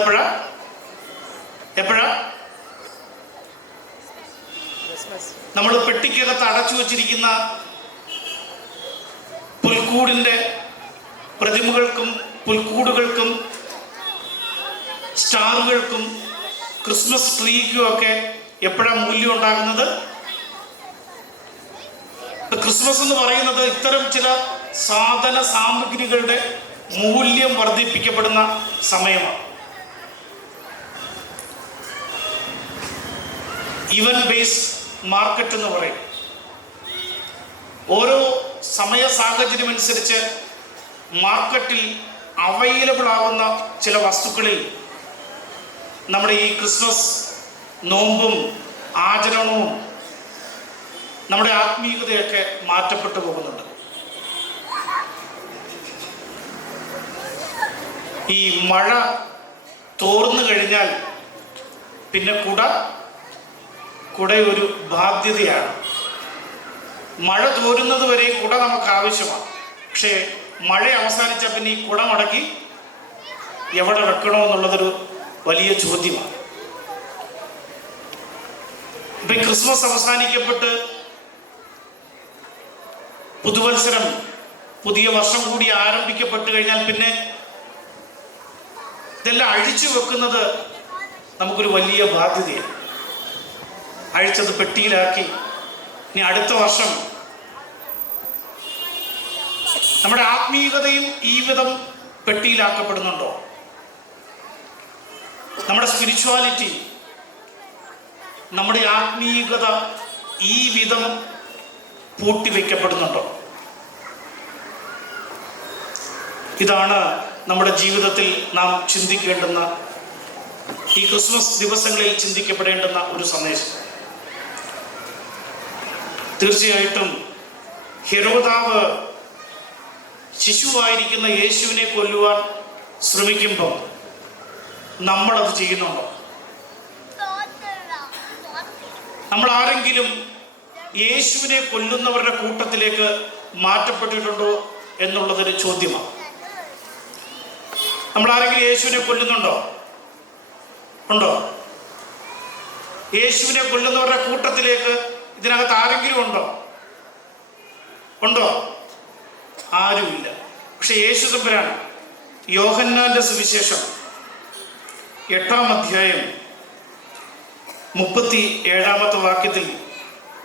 എപ്പോഴാ? നമ്മൾ പെട്ടിക്കകത്ത് അടച്ചു വച്ചിരിക്കുന്ന പുൽക്കൂടിൻ്റെ പ്രതിമകൾക്കും പുൽക്കൂടുകൾക്കും സ്റ്റാറുകൾക്കും ക്രിസ്മസ് ട്രീക്കും ഒക്കെ എപ്പോഴാണ് മൂല്യം ഉണ്ടാകുന്നത്? ക്രിസ്മസ് എന്ന് പറയുന്നത് ഇത്തരം ചില സാധന സാമഗ്രികളുടെ മൂല്യം വർദ്ധിപ്പിക്കപ്പെടുന്ന സമയമാണ്. ഇവന്റ് ബേസ്ഡ് മാർക്കറ്റ് എന്ന് പറയും. ഓരോ സമയ സാഹചര്യം അനുസരിച്ച് മാർക്കറ്റിൽ അവൈലബിൾ ആവുന്ന ചില വസ്തുക്കളിൽ നമ്മുടെ ഈ ക്രിസ്മസ് നോമ്പും ആചരണവും നമ്മുടെ ആത്മീയതയൊക്കെ മാറ്റപ്പെട്ടു പോകുന്നുണ്ട്. ഈ മഴ തോർന്നു കഴിഞ്ഞാൽ പിന്നെ കുട ഒരു ബാധ്യതയാണ്. മഴ തോരുന്നത് വരെ കുട നമുക്ക് ആവശ്യമാണ്. പക്ഷേ മഴ അവസാനിച്ചാൽ പിന്നെ ഈ കുട മടക്കി എവിടെ വെക്കണമെന്നുള്ളതൊരു വലിയ ചോദ്യമാണ്. ഇപ്പം ക്രിസ്മസ് അവസാനിക്കപ്പെട്ട് പുതുവത്സരം, പുതിയ വർഷം കൂടി ആരംഭിക്കപ്പെട്ട് കഴിഞ്ഞാൽ പിന്നെ ഇതെല്ലാം അഴിച്ചു വെക്കുന്നത് നമുക്കൊരു വലിയ ബാധ്യതയാണ്. അഴിച്ചത് പെട്ടിയിലാക്കി ഇനി അടുത്ത വർഷം നമ്മുടെ ആത്മീയതയും ഈ വിധം പെട്ടിയിലാക്കപ്പെടുന്നുണ്ടോ? നമ്മുടെ സ്പിരിച്വാലിറ്റി, നമ്മുടെ ആത്മീയത ഈ വിധം പൂട്ടിവെക്കപ്പെടുന്നുണ്ടോ? ഇതാണ് നമ്മുടെ ജീവിതത്തിൽ നാം ചിന്തിക്കേണ്ടുന്ന, ഈ ക്രിസ്മസ് ദിവസങ്ങളിൽ ചിന്തിക്കപ്പെടേണ്ടുന്ന ഒരു സന്ദേശം. തീർച്ചയായിട്ടും ഹെരോദാവ് ശിശുവായിരിക്കുന്ന യേശുവിനെ കൊല്ലുവാൻ ശ്രമിക്കുമ്പോൾ നമ്മളത് ചെയ്യുന്നുണ്ടോ? നമ്മൾ ആരെങ്കിലും യേശുവിനെ കൊല്ലുന്നവരുടെ കൂട്ടത്തിലേക്ക് മാറ്റപ്പെട്ടിട്ടുണ്ടോ എന്നുള്ളതൊരു ചോദ്യമാണ്. നമ്മൾ ആരെങ്കിലും യേശുവിനെ കൊല്ലുന്നുണ്ടോ? ഉണ്ടോ? യേശുവിനെ കൊല്ലുന്നവരുടെ കൂട്ടത്തിലേക്ക് ഇതിനകത്ത് ആരെങ്കിലും ഉണ്ടോ? ഉണ്ടോ? ആരുമില്ല. പക്ഷെ യേശു തമ്പുരാൻ യോഹന്നാന്റെ സുവിശേഷം 8-ാം അധ്യായം 37-ാമത്തെ വാക്യത്തിൽ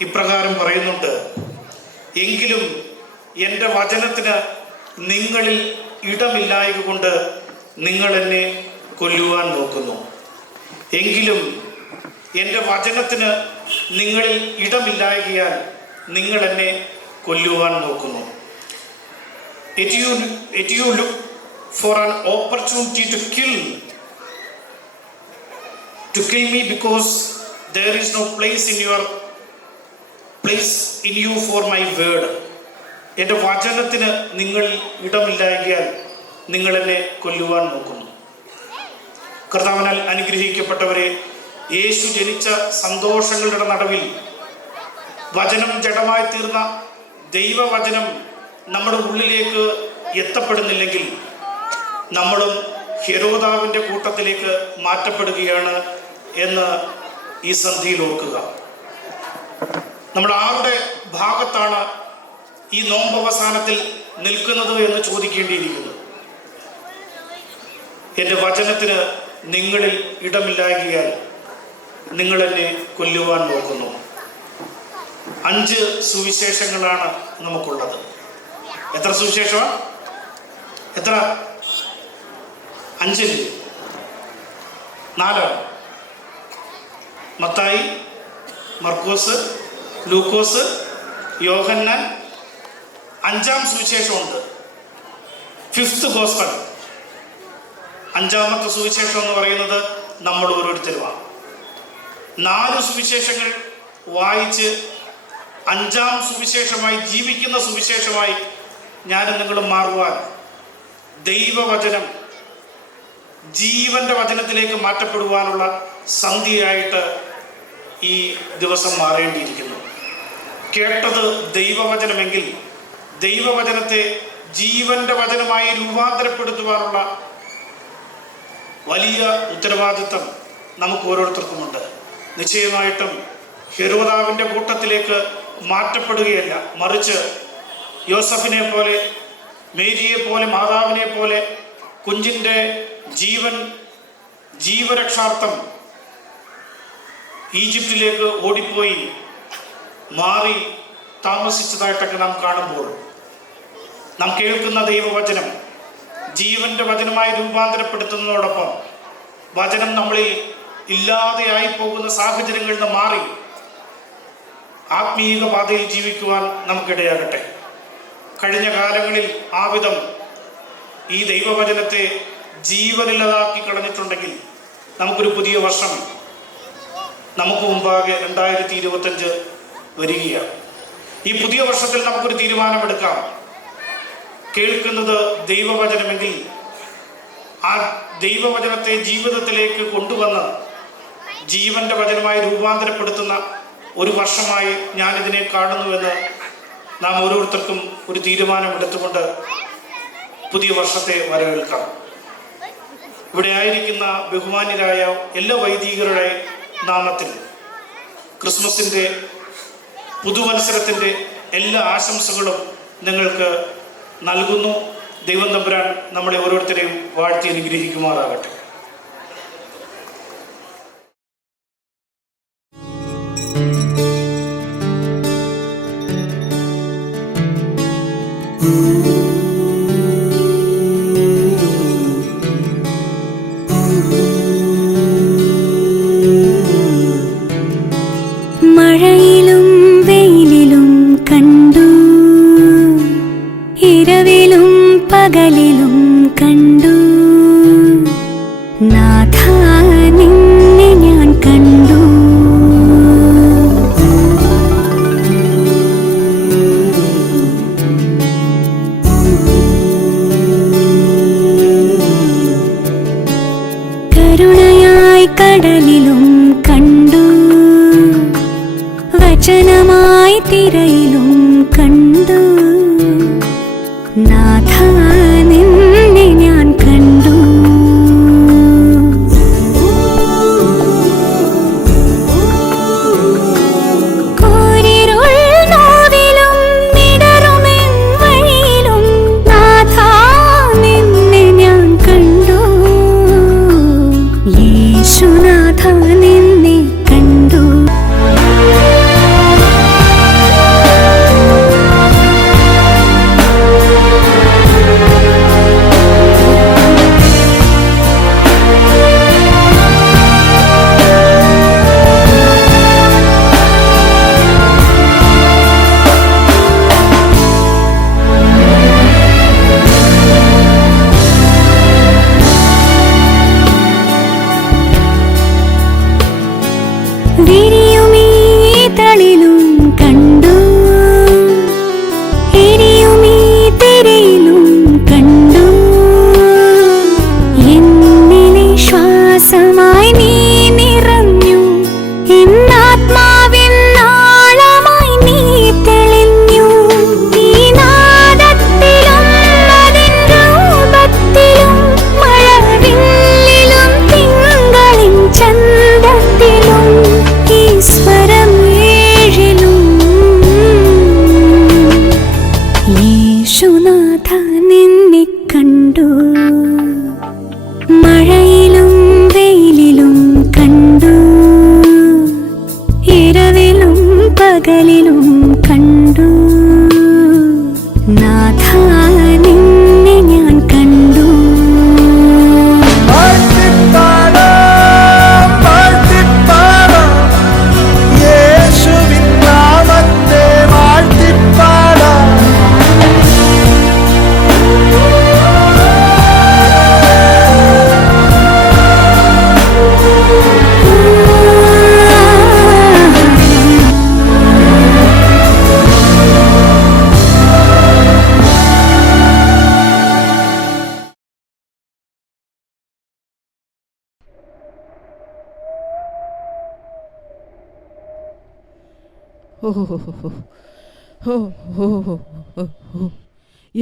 ഇപ്രകാരം പറയുന്നുണ്ട്: എങ്കിലും എൻ്റെ വചനത്തിന് നിങ്ങളിൽ ഇടമില്ലായക കൊണ്ട് നിങ്ങൾ എന്നെ കൊല്ലുവാൻ നോക്കുന്നു. എങ്കിലും എൻ്റെ വചനത്തിന് നിങ്ങളിൽ ഇടമില്ലായകയാൽ നിങ്ങൾ എന്നെ കൊല്ലുവാൻ നോക്കുന്നു. Yet you look for an opportunity to kill me because there is no place in you for my word. എൻ്റെ വചനത്തിന് നിങ്ങൾ ഇടമില്ലായകയാൽ നിങ്ങൾ എന്നെ കൊല്ലുവാൻ നോക്കുന്നു. കർത്താവിനാൽ അനുഗ്രഹിക്കപ്പെട്ടവരെ, യേശു ജനിച്ച സന്തോഷങ്ങളുടെ നടുവിൽ വചനം ജഡമായി തീർന്ന ദൈവവചനം നമ്മുടെ ഉള്ളിലേക്ക് എത്തപ്പെടുന്നില്ലെങ്കിൽ നമ്മളും ഹെരോദാവിൻ്റെ കൂട്ടത്തിലേക്ക് മാറ്റപ്പെടുകയാണ് എന്ന് ഈ സന്ധിയിൽ ഓർക്കുക. നമ്മൾ ആരുടെ ഭാഗത്താണ് ഈ നോമ്പവസാനത്തിൽ നിൽക്കുന്നത് എന്ന് ചോദിക്കേണ്ടിയിരിക്കുന്നു. എൻ്റെ വചനത്തിന് നിങ്ങളിൽ ഇടമില്ലായകയാൽ നിങ്ങൾ എന്നെ കൊല്ലുവാൻ നോക്കുന്നു. 5 സുവിശേഷങ്ങളാണ് നമുക്കുള്ളത്. എത്ര സുവിശേഷമാണ്? എത്ര? 5 4. മത്തായി, മർക്കോസ്, ലൂക്കോസ്, യോഹന്നാൻ. 5-ാം സുവിശേഷമുണ്ട്, 5th ഗോസ്പൽ. 5-ാമത്തെ സുവിശേഷം എന്ന് പറയുന്നത് നമ്മൾ ഓരോരുത്തരുമാണ്. 4 സുവിശേഷങ്ങൾ വായിച്ച് 5-ാം സുവിശേഷമായി ജീവിക്കുന്ന സുവിശേഷമായി ഞാനും നിങ്ങളും മാറുവാൻ ദൈവവചനം ജീവന്റെ വചനത്തിലേക്ക് മാറ്റപ്പെടുവാനുള്ള സന്ധിയായിട്ട് ഈ ദിവസം മാറേണ്ടിയിരിക്കുന്നു. കേട്ടത് ദൈവവചനമെങ്കിൽ ദൈവവചനത്തെ ജീവന്റെ വചനമായി രൂപാന്തരപ്പെടുത്തുവാനുള്ള വലിയ ഉത്തരവാദിത്വം നമുക്ക് ഓരോരുത്തർക്കുമുണ്ട്. നിശ്ചയമായിട്ടും ഹെരോദാവിൻ്റെ കൂട്ടത്തിലേക്ക് മാറ്റപ്പെടുകയല്ല, മറിച്ച് യോസഫിനെ പോലെ, മേരിയെ പോലെ, മാതാവിനെ പോലെ കുഞ്ഞിൻ്റെ ജീവരക്ഷാർത്ഥം ഈജിപ്തിലേക്ക് ഓടിപ്പോയി മാറി താമസിച്ചതായിട്ടൊക്കെ നാം കാണുമ്പോൾ നാം കേൾക്കുന്ന ദൈവവചനം ജീവന്റെ വചനമായി രൂപാന്തരപ്പെടുത്തുന്നതോടൊപ്പം വചനം നമ്മളിൽ ഇല്ലാതെയായി പോകുന്ന സാഹചര്യങ്ങളിൽ നിന്ന് മാറി ആത്മീയ പാതയിൽ ജീവിക്കുവാൻ നമുക്കിടയാകട്ടെ. കഴിഞ്ഞ കാലങ്ങളിൽ ആ വിധം ഈ ദൈവവചനത്തെ ജീവനില്ലാതാക്കി കളഞ്ഞിട്ടുണ്ടെങ്കിൽ നമുക്കൊരു പുതിയ വർഷം നമുക്ക് മുമ്പാകെ 2025 വരികയാണ്. ഈ പുതിയ വർഷത്തിൽ നമുക്കൊരു തീരുമാനമെടുക്കാം. കേൾക്കുന്നത് ദൈവവചനമെങ്കിൽ ആ ദൈവവചനത്തെ ജീവിതത്തിലേക്ക് കൊണ്ടുവന്ന് ജീവന്റെ വചനമായി രൂപാന്തരപ്പെടുത്തുന്ന ഒരു വർഷമായി ഞാനിതിനെ കാണുന്നുവെന്ന് നാം ഓരോരുത്തർക്കും ഒരു തീരുമാനമെടുത്തുകൊണ്ട് പുതിയ വർഷത്തെ വരവേൽക്കാം. ഇവിടെ ആയിരിക്കുന്ന ബഹുമാന്യരായ എല്ലാ വൈദികരുടെ നാമത്തിൽ ക്രിസ്മസിൻ്റെ പുതുവത്സരത്തിൻ്റെ എല്ലാ ആശംസകളും നിങ്ങൾക്ക് നൽകുന്നു. ദൈവം തമ്പുരാൻ നമ്മളെ ഓരോരുത്തരെയും വാഴ്ത്തി അനുഗ്രഹിക്കുമാറാകട്ടെ. മഴയിലും വെയിലിലും കണ്ടു, ഇരവിലും പകലിലും കണ്ടു, നാഥാ നിന്നെ ഞാൻ കണ്ടു. കണ്ടു നാഥ നിന്നെ ഞാൻ കണ്ടു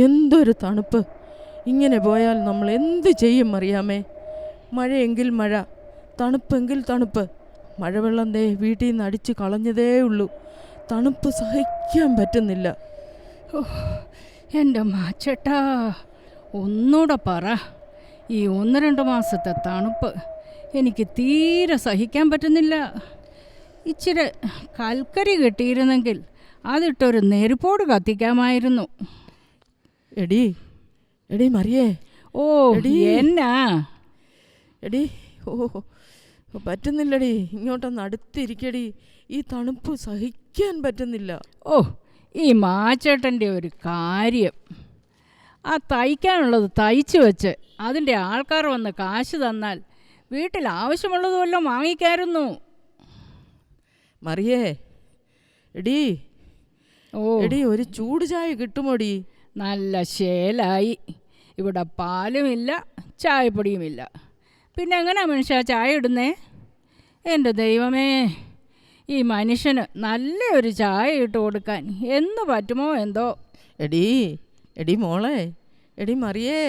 എന്തൊരു തണുപ്പ്! ഇങ്ങനെ പോയാൽ നമ്മൾ എന്ത് ചെയ്യും അറിയാമേ? മഴയെങ്കിൽ മഴ, തണുപ്പെങ്കിൽ തണുപ്പ്. മഴവെള്ളം ദേ വീട്ടിൽ നിന്ന് അടിച്ച് കളഞ്ഞതേ ഉള്ളൂ. തണുപ്പ് സഹിക്കാൻ പറ്റുന്നില്ല. എൻ്റെ മാച്ചേട്ടാ, ഒന്നുകൂടെ പറ. ഈ 1-2 മാസത്തെ തണുപ്പ് എനിക്ക് തീരെ സഹിക്കാൻ പറ്റുന്നില്ല. ഇച്ചിരി കൽക്കരി കിട്ടിയിരുന്നെങ്കിൽ അതിട്ടൊരു നെരുപ്പോട് കത്തിക്കാമായിരുന്നു. എടി എടി മറിയേ. ഓ എന്നാ എടി? ഓ പറ്റുന്നില്ലടി, ഇങ്ങോട്ടൊന്ന് അടുത്തിരിക്കടി. ഈ തണുപ്പ് സഹിക്കാൻ പറ്റുന്നില്ല. ഓ ഈ മാച്ചേട്ടൻ്റെ ഒരു കാര്യം. ആ തയ്ക്കാനുള്ളത് തയ്ച്ചു വെച്ച് അതിൻ്റെ ആൾക്കാർ വന്ന് കാശ് തന്നാൽ വീട്ടിൽ ആവശ്യമുള്ളത് വല്ലതും വാങ്ങിക്കായിരുന്നു. മറിയേ എടി, ഓ എടി ഒരു ചൂട് ചായ കിട്ടുമോടി? നല്ല ശേലായി. ഇവിടെ പാലുമില്ല, ചായപ്പൊടിയുമില്ല. പിന്നെ എങ്ങനെയാ മനുഷ്യ ചായ ഇടുന്നേ? എൻ്റെ ദൈവമേ, ഈ മനുഷ്യന് നല്ലൊരു ചായ ഇട്ട് കൊടുക്കാൻ എന്ന് പറ്റുമോ എന്തോ. എടി എടി മോളെ, എടി മറിയേ.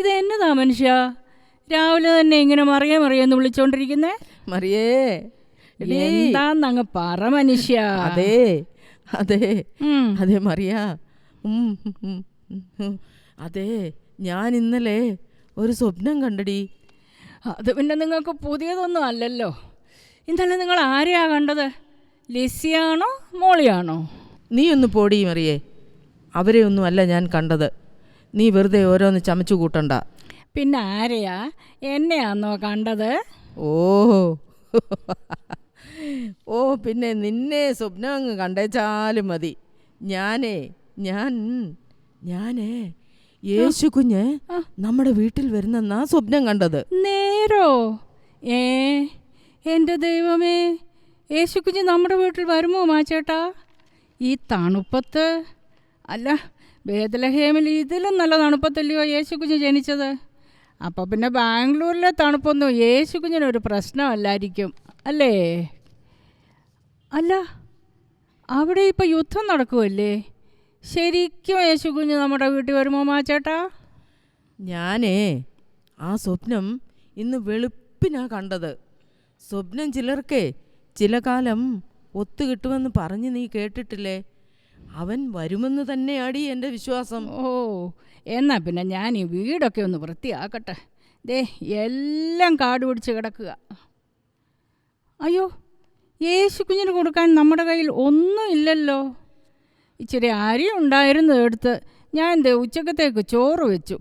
ഇതെന്നതാ മനുഷ്യ രാവിലെ തന്നെ ഇങ്ങനെ മറിയേ മറിയെന്ന് വിളിച്ചോണ്ടിരിക്കുന്നേ? മറിയേ എന്താന്നങ്ങ് പറ മനുഷ്യ. അതെ അതെ അതെ മറിയ, അതെ ഞാൻ ഇന്നലെ ഒരു സ്വപ്നം കണ്ടടി. അത് പിന്നെ നിങ്ങൾക്ക് പുതിയതൊന്നും അല്ലല്ലോ. ഇന്നലെ നിങ്ങൾ ആരെയാ കണ്ടത്? ലിസിയാണോ മോളിയാണോ? നീ ഒന്ന് പോടി മറിയേ, അവരെ ഒന്നും അല്ല ഞാൻ കണ്ടത്. നീ വെറുതെ ഓരോന്ന് ചമച്ചു കൂട്ടണ്ട. പിന്നെ ആരെയാ? എന്നെയാന്നോ കണ്ടത്? ഓ പിന്നെ നിന്നെ സ്വപ്നം അങ്ങ് കണ്ടേച്ചാലും മതി. ഞാനേ യേശു കുഞ്ഞ് നമ്മുടെ വീട്ടിൽ വരുന്നെന്നാ സ്വപ്നം കണ്ടത്. നേരോ? എൻ്റെ ദൈവമേ, യേശു കുഞ്ഞ് നമ്മുടെ വീട്ടിൽ വരുമോ മാച്ചേട്ടാ ഈ തണുപ്പത്ത്? അല്ല, ബേത്ലഹേമിൽ ഇതിലും നല്ല തണുപ്പത്തല്ലയോ യേശു കുഞ്ഞ് ജനിച്ചത്? അപ്പോൾ പിന്നെ ബാംഗ്ലൂരിലെ തണുപ്പൊന്നും യേശു കുഞ്ഞിനൊരു പ്രശ്നമല്ലായിരിക്കും അല്ലേ? അല്ല, അവിടെ ഇപ്പോൾ യുദ്ധം നടക്കുമല്ലേ? ശരിക്കും യേശു കുഞ്ഞ് നമ്മുടെ വീട്ടിൽ വരുമോ മാച്ചേട്ടാ? ഞാനേ ആ സ്വപ്നം ഇന്ന് വെളുപ്പിനാ കണ്ടത്. സ്വപ്നം ചിലർക്കേ ചില കാലം ഒത്തു കിട്ടുമെന്ന് പറഞ്ഞ് നീ കേട്ടിട്ടില്ലേ? അവൻ വരുമെന്ന് തന്നെയാടി എൻ്റെ വിശ്വാസം. ഓ, എന്നാൽ പിന്നെ ഞാൻ ഈ വീടൊക്കെ ഒന്ന് വൃത്തിയാക്കട്ടെ. ദേ എല്ലാം കാട് പിടിച്ച് കിടക്കുക. അയ്യോ, യേശു കുഞ്ഞിന് കൊടുക്കാൻ നമ്മുടെ കയ്യിൽ ഒന്നും ഇല്ലല്ലോ. ഇച്ചിരി അരി ഉണ്ടായിരുന്നു എടുത്ത് ഞാൻ ദേ ഉച്ചക്കത്തേക്ക് ചോറ് വെച്ചു.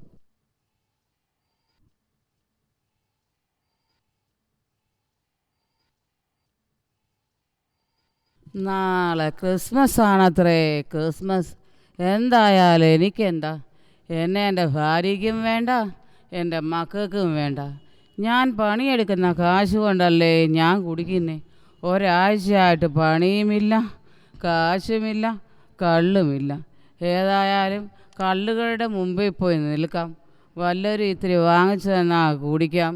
നാളെ ക്രിസ്മസ് ആണത്രേ. ക്രിസ്മസ് എന്തായാലും എനിക്കെന്താ? എന്നെ എൻ്റെ ഭാര്യയ്ക്കും വേണ്ട, എൻ്റെ മക്കൾക്കും വേണ്ട. ഞാൻ പണിയെടുക്കുന്ന കാശ് കൊണ്ടല്ലേ ഞാൻ കുടിക്കുന്നേ. ഒരാഴ്ചയായിട്ട് പണിയുമില്ല, കാശുമില്ല, കള്ളുമില്ല. ഏതായാലും കള്ളുകളുടെ മുമ്പിൽ പോയി നിൽക്കാം. വല്ലവരും ഇത്തിരി വാങ്ങിച്ചു തന്നാ കുടിക്കാം.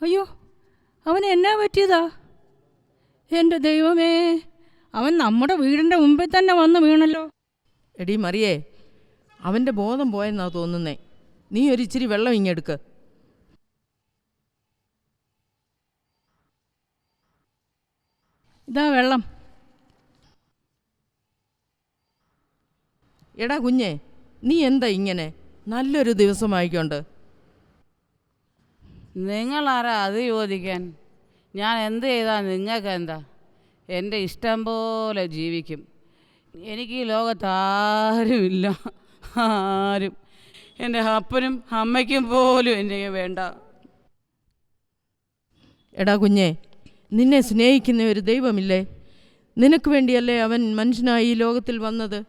അയ്യോ, അവൻ എന്നാ പറ്റിയതാ? എൻ്റെ ദൈവമേ, അവൻ നമ്മുടെ വീടിൻ്റെ മുമ്പിൽ തന്നെ വന്ന് വീണല്ലോ. എടി മറിയേ, അവൻ്റെ ബോധം പോയെന്നാ തോന്നുന്നേ. നീ ഒരിച്ചിരി വെള്ളം ഇങ്ങെടുക്ക്. ഇതാ വെള്ളം. എടാ കുഞ്ഞേ, നീ എന്താ ഇങ്ങനെ? നല്ലൊരു ദിവസമായിക്കൊണ്ട്. നിങ്ങളാരാ അത് ചോദിക്കാൻ? ഞാൻ എന്ത് ചെയ്താൽ നിങ്ങൾക്ക് എന്താ? എൻ്റെ ഇഷ്ടം പോലെ ജീവിക്കും. എനിക്ക് ഈ ലോകത്ത് ആരുമില്ല, ആരും. എൻ്റെ അപ്പനും അമ്മയ്ക്കും പോലും എനിക്ക് വേണ്ട. എടാ കുഞ്ഞേ, നിന്നെ സ്നേഹിക്കുന്ന ഒരു ദൈവമില്ലേ? നിനക്ക് വേണ്ടിയല്ലേ അവൻ മനുഷ്യനായി ഈ ലോകത്തിൽ വന്നത്?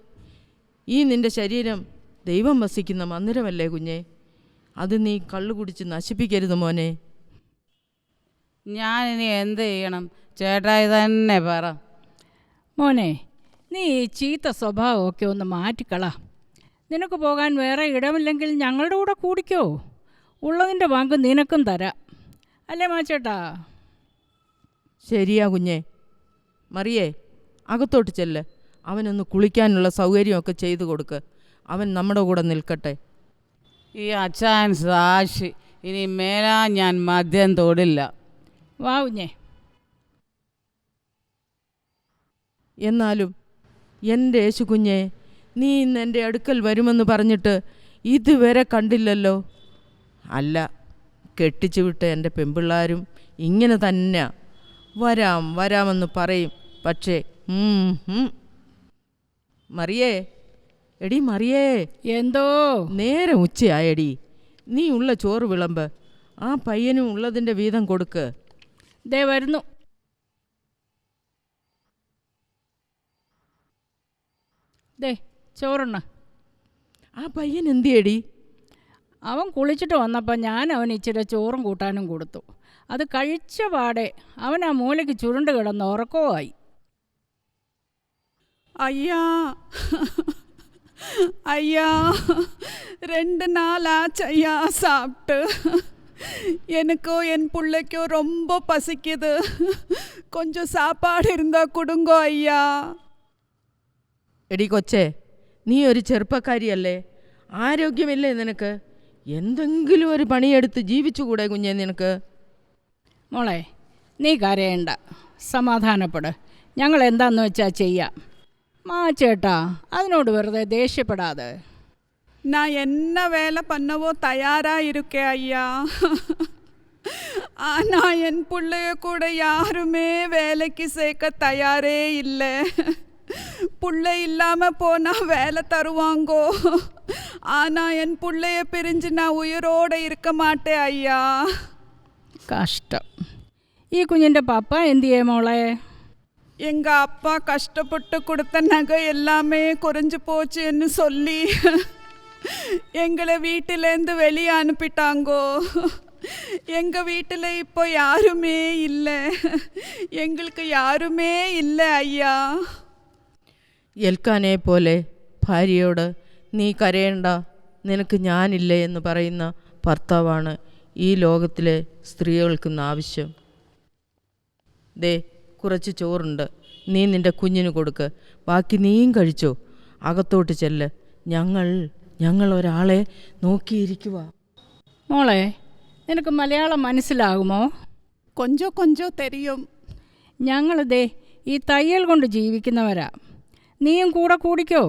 ഈ നിൻ്റെ ശരീരം ദൈവം വസിക്കുന്ന മന്ദിരമല്ലേ കുഞ്ഞേ? അത് നീ കള്ളു കുടിച്ച് നശിപ്പിക്കരുത് മോനെ. ഞാനിനി എന്ത് ചെയ്യണം? ചേട്ടായി തന്നെ പറ. മോനെ, നീ ഈ ചീത്ത സ്വഭാവമൊക്കെ ഒന്ന് മാറ്റിക്കള. നിനക്ക് പോകാൻ വേറെ ഇടമില്ലെങ്കിൽ ഞങ്ങളുടെ കൂടെ കൂടിക്കോ. ഉള്ളതിൻ്റെ പങ്ക് നിനക്കും തരാം, അല്ലേ മാച്ചേട്ടാ? ശരിയാ കുഞ്ഞേ. മറിയേ, അകത്തോട്ട് ചെല്ല്. അവനൊന്ന് കുളിക്കാനുള്ള സൗകര്യമൊക്കെ ചെയ്തു കൊടുക്ക്. അവൻ നമ്മുടെ കൂടെ നിൽക്കട്ടെ. ഈ അച്ചാൻ സാക്ഷി, ഇനി മേലാ ഞാൻ മദ്യം തൊടില്ല. വാ കുഞ്ഞേ. എന്നാലും എൻ്റെ യേശു കുഞ്ഞേ, നീ ഇന്ന് എൻ്റെ അടുക്കൽ വരുമെന്ന് പറഞ്ഞിട്ട് ഇതുവരെ കണ്ടില്ലല്ലോ. അല്ല, കെട്ടിച്ചു വിട്ട എൻ്റെ പെൺപിള്ളാരും ഇങ്ങനെ തന്നെ വരാം വരാമെന്ന് പറയും. പക്ഷേ മറിയേ, എടി മറിയേ, എന്തോ? നേരെ ഉച്ചയായടി. നീ ഉള്ള ചോറ് വിളമ്പ്. ആ പയ്യനും ഉള്ളതിൻ്റെ വീതം കൊടുക്ക്. ദേ വരുന്നു. ദേ ചോറുണ്ണ. ആ പയ്യൻ എന്തിയടി? അവൻ കുളിച്ചിട്ട് വന്നപ്പോൾ ഞാൻ അവന് ഇച്ചിരി ചോറും കൂട്ടാനും കൊടുത്തു. അത് കഴിച്ച പാടെ അവൻ ആ മൂലയ്ക്ക് ചുരുണ്ട് കിടന്ന് ഉറക്കവുമായി. ஐயா ஐயா 2 நாள் ஆச்சு ஐயா சாப்பிட்டு. எனக்கோ என் பிள்ளைக்கோ ரொம்ப பசிக்குது. கொஞ்சம் சாப்பாடு இருந்தா கொடுங்கோ ஐயா. എടി കൊച്ചേ, നീ ഒരു ചെറുപ്പക്കാരിയല്ലേ? ആരോഗ്യമില്ലേ നിനക്ക്? എന്തെങ്കിലും ഒരു പണിയെടുത്ത് ജീവിച്ചുകൂടെ കുഞ്ഞേ നിനക്ക്? മോളെ, നീ കരയണ്ട, സമാധാനപ്പെട്. ഞങ്ങൾ എന്താന്ന് വെച്ചാൽ ചെയ്യാം. മാച്ചേട്ടാ, അതിനോട് വെറുതെ ദേഷ്യപ്പെടാതെ. நான் என்ன வேலை பண்ணவோ தயாரா இருக்கேன் ஐயா. ஆனா என் பிள்ளைய கூட யாருமே வேலைக்கு சேர்க்க தயாரே இல்லை. பிள்ளை இல்லாமல் போனால் வேலை தருவாங்கோ. ஆனால் என் பிள்ளைய பிரிஞ்சு நான் உயிரோடு இருக்க மாட்டேன் ஐயா. കഷ്ടം. ഈ കുഞ്ഞിൻ്റെ പപ്പ എന്തിയേ മോളെ? எங்கள் அப்பா கஷ்டப்பட்டு கொடுத்த நகை எல்லாமே குறைஞ்சு போச்சுன்னு சொல்லி எங்களை வீட்டிலேருந்து வெளியே அனுப்பிட்டாங்கோ. எங்கள் வீட்டில் இப்போ யாருமே இல்லை. எங்களுக்கு யாருமே இல்லை ஐயா. എൽക്കാനെ പോലെ ഭാര്യയോട് നീ കരയണ്ട, നിനക്ക് ഞാനില്ലേ എന്ന് പറയുന്ന ഭർത്താവാണ് ഈ ലോകത്തിലെ സ്ത്രീകൾക്കിന്ന് ആവശ്യം. ദേ കുറച്ച് ചോറുണ്ട്, നീ നിൻ്റെ കുഞ്ഞിന് കൊടുക്ക്, ബാക്കി നീയും കഴിച്ചോ. അകത്തോട്ട് ചെല്ല്, ഞങ്ങൾ ഒരാളെ നോക്കിയിരിക്കുക. മോളെ, നിനക്ക് മലയാളം മനസ്സിലാകുമോ? കൊഞ്ചോ കൊഞ്ചോ തെരിയും. ഞങ്ങളിതേ ഈ തയ്യൽ കൊണ്ട് ജീവിക്കുന്നവരാ. നീയും കൂടെ കൂടിക്കോ.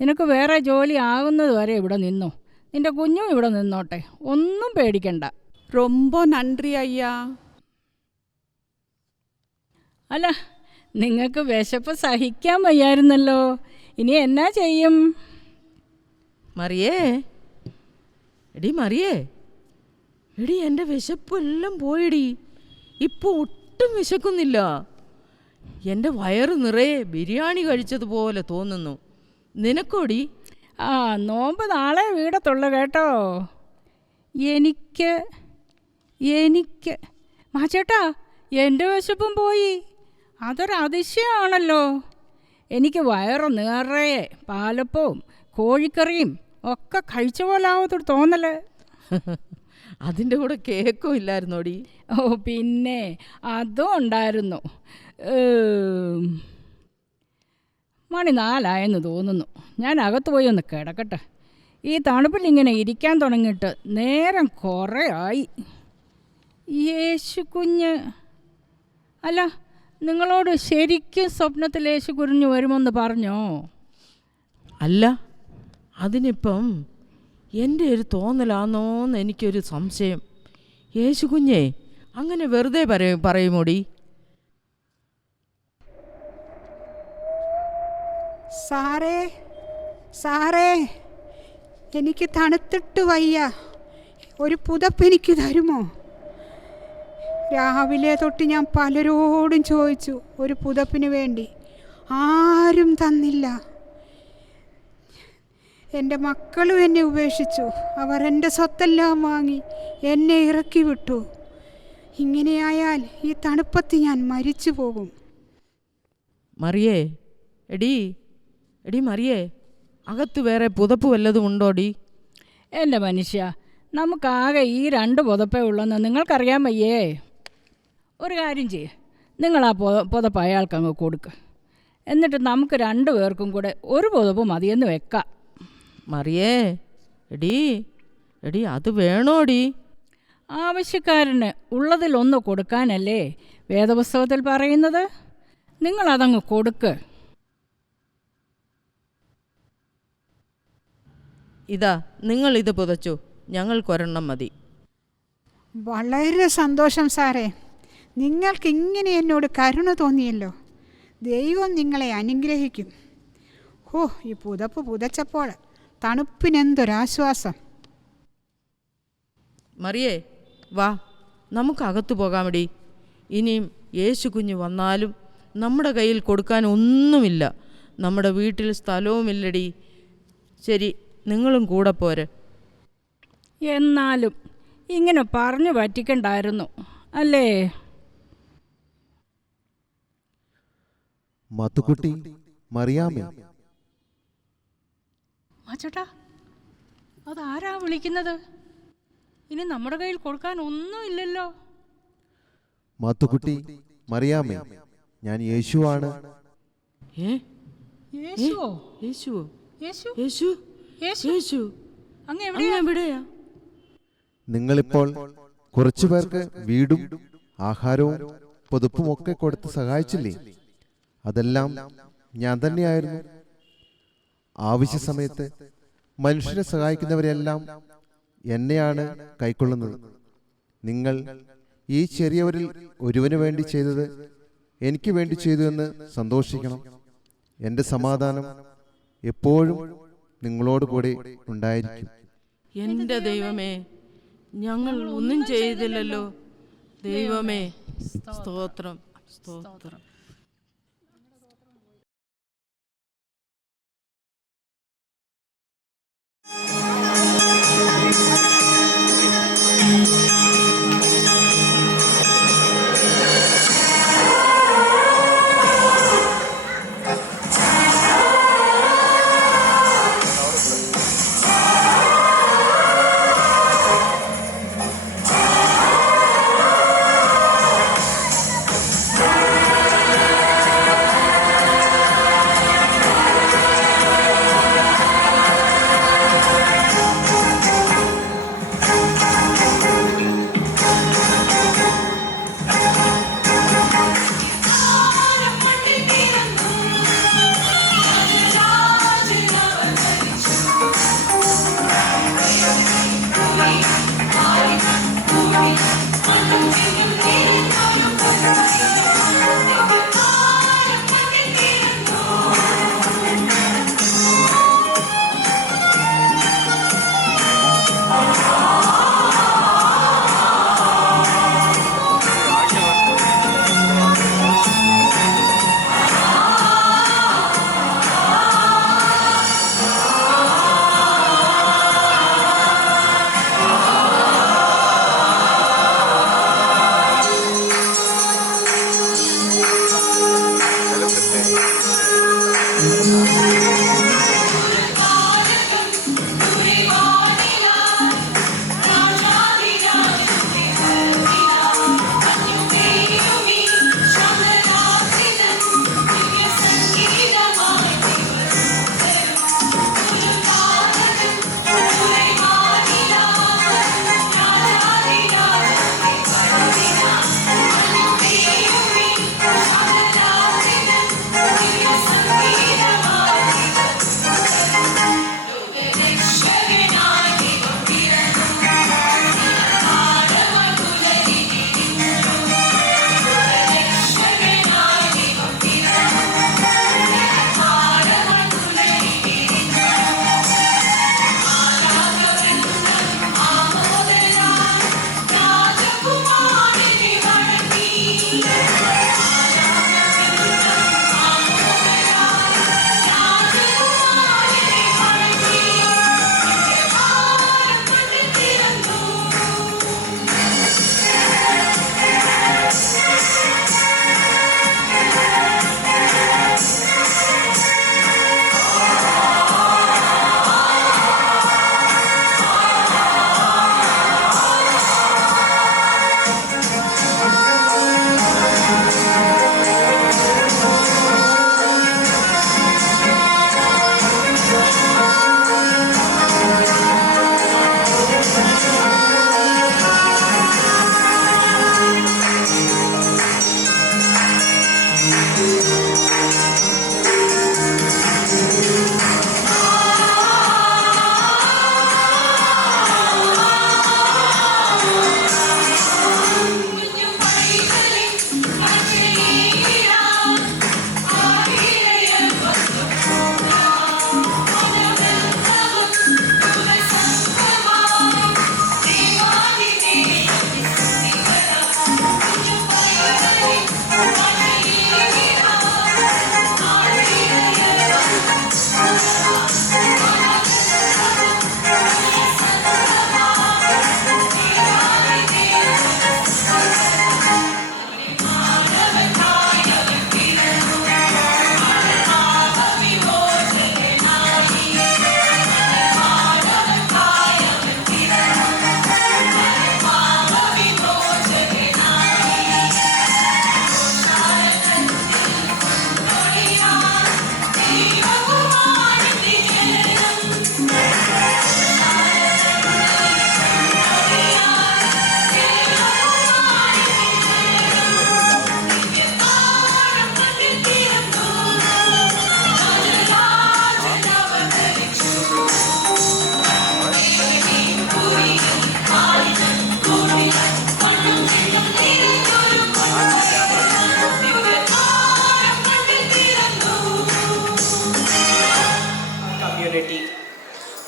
നിനക്ക് വേറെ ജോലി ആകുന്നത് വരെ ഇവിടെ നിന്നോ. നിൻ്റെ കുഞ്ഞും ഇവിടെ നിന്നോട്ടെ, ഒന്നും പേടിക്കണ്ട. ரொம்ப നന്ദി അയ്യാ. അല്ല, നിങ്ങൾക്ക് വിശപ്പ് സഹിക്കാൻ വയ്യായിരുന്നല്ലോ, ഇനി എന്നാ ചെയ്യും? മറിയേ, എടി മറിയേ, എടി എൻ്റെ വിശപ്പെല്ലാം പോയിടി. ഇപ്പോൾ ഒട്ടും വിശക്കുന്നില്ല. എൻ്റെ വയറ് നിറയെ ബിരിയാണി കഴിച്ചതുപോലെ തോന്നുന്നു. നിനക്കോടി? ആ, നോമ്പ് നാളെ വീടത്തുള്ളു കേട്ടോ. എനിക്ക് മാച്ചേട്ടാ, എൻ്റെ വിശപ്പും പോയി. അതൊരതിശയമാണല്ലോ. എനിക്ക് വയറ് നിറയെ പാലപ്പവും കോഴിക്കറിയും ഒക്കെ കഴിച്ച പോലാവത്തൊരു തോന്നല്. അതിൻ്റെ കൂടെ കേക്കും ഇല്ലായിരുന്നോടി? ഓ പിന്നെ അതും ഉണ്ടായിരുന്നു. മണി 4 തോന്നുന്നു. ഞാൻ അകത്ത് പോയി ഒന്ന് കിടക്കട്ടെ. ഈ തണുപ്പിൽ ഇങ്ങനെ ഇരിക്കാൻ തുടങ്ങിയിട്ട് നേരം കുറേ ആയി. യേശു കുഞ്ഞ്, അല്ല, നിങ്ങളോട് ശരിക്കും സ്വപ്നത്തിൽ യേശു കുഞ്ഞ് വരുമെന്ന് പറഞ്ഞോ? അല്ല, അതിനിപ്പം എൻ്റെ ഒരു തോന്നലാന്നോന്ന് എനിക്കൊരു സംശയം. യേശു കുഞ്ഞേ അങ്ങനെ വെറുതെ പറയുമോടി? സാറേ, എനിക്ക് തണുത്തിട്ട് വയ്യ. ഒരു പുതപ്പ് എനിക്ക് തരുമോ? രാവിലെ തൊട്ട് ഞാൻ പലരോടും ചോദിച്ചു ഒരു പുതപ്പിന് വേണ്ടി, ആരും തന്നില്ല. എൻ്റെ മക്കളും എന്നെ ഉപേക്ഷിച്ചു. അവർ എൻ്റെ സ്വത്തെല്ലാം വാങ്ങി എന്നെ ഇറക്കി വിട്ടു. ഇങ്ങനെയായാൽ ഈ തണുപ്പത്ത് ഞാൻ മരിച്ചു പോകും. മറിയേ, എടി മറിയേ, അകത്ത് വേറെ പുതപ്പ് വല്ലതും ഉണ്ടോടി? എൻ്റെ മനുഷ്യ, നമുക്കാകെ ഈ 2 പുതപ്പേ ഉള്ളെന്ന് നിങ്ങൾക്കറിയാൻ വയ്യേ. ഒരു കാര്യം ചെയ്യേ, നിങ്ങൾ ആ പുതപ്പ് അയാൾക്ക് അങ്ങ് കൊടുക്കുക. എന്നിട്ട് നമുക്ക് 2 പേർക്കും കൂടെ ഒരു പുതപ്പ് മതിയെന്ന് വെക്കാം. മറിയേ, എടി അത് വേണോടി? ആവശ്യക്കാരന് ഉള്ളതിലൊന്ന് കൊടുക്കാനല്ലേ വേദപുസ്തകത്തിൽ പറയുന്നത്. നിങ്ങളതങ്ങ് കൊടുക്ക്. ഇതാ, നിങ്ങളിത് പുതച്ചു, ഞങ്ങൾക്കൊരെണ്ണം മതി. വളരെ സന്തോഷം സാറേ. നിങ്ങൾക്ക് ഇങ്ങനെ എന്നോട് കരുണ തോന്നിയല്ലോ. ദൈവം നിങ്ങളെ അനുഗ്രഹിക്കും. ഈ പുതപ്പ് പുതച്ചപ്പോൾ തണുപ്പിനെന്തൊരാശ്വാസം. മറിയേ, വാ, നമുക്ക് അകത്തു പോകാമടി. ഇനിയും യേശു കുഞ്ഞ് വന്നാലും നമ്മുടെ കയ്യിൽ കൊടുക്കാൻ ഒന്നുമില്ല. നമ്മുടെ വീട്ടിൽ സ്ഥലവുമില്ലടി. ശരി, നിങ്ങളും കൂടെ പോരെ. എന്നാലും ഇങ്ങനെ പറഞ്ഞു പറ്റിക്കണ്ടായിരുന്നു അല്ലേ? മത്തുക്കുട്ടി, മറിയാമേ. മാച്ചേട്ടാ, അതാരാ വിളിക്കുന്നത്? ഇനി നമ്മുടെ കയ്യിൽ കൊടുക്കാൻ ഒന്നുമില്ലല്ലോ. മത്തുക്കുട്ടി, മറിയാമേ, ഞാൻ യേശുവാണ്. നിങ്ങളിപ്പോൾ കുറച്ചു പേർക്ക് വീടും ആഹാരവും പുതുപ്പുമൊക്കെ കൊടുത്ത് സഹായിച്ചില്ലേ? അതെല്ലാം ഞാൻ തന്നെയായിരുന്നു. ആവശ്യ സമയത്ത് മനുഷ്യരെ സഹായിക്കുന്നവരെല്ലാം എന്നെയാണ് കൈക്കൊള്ളുന്നത്. നിങ്ങൾ ഈ ചെറിയവരിൽ ഒരുവന് വേണ്ടി ചെയ്തത് എനിക്ക് വേണ്ടി ചെയ്തു എന്ന് സന്തോഷിക്കണം. എൻ്റെ സമാധാനം എപ്പോഴും നിങ്ങളോട് കൂടെ ഉണ്ടായിരിക്കും. എൻ്റെ ദൈവമേ, ഞങ്ങൾ ഒന്നും ചെയ്തില്ലല്ലോ. ദൈവമേ, സ്തോത്രം, സ്തോത്രം.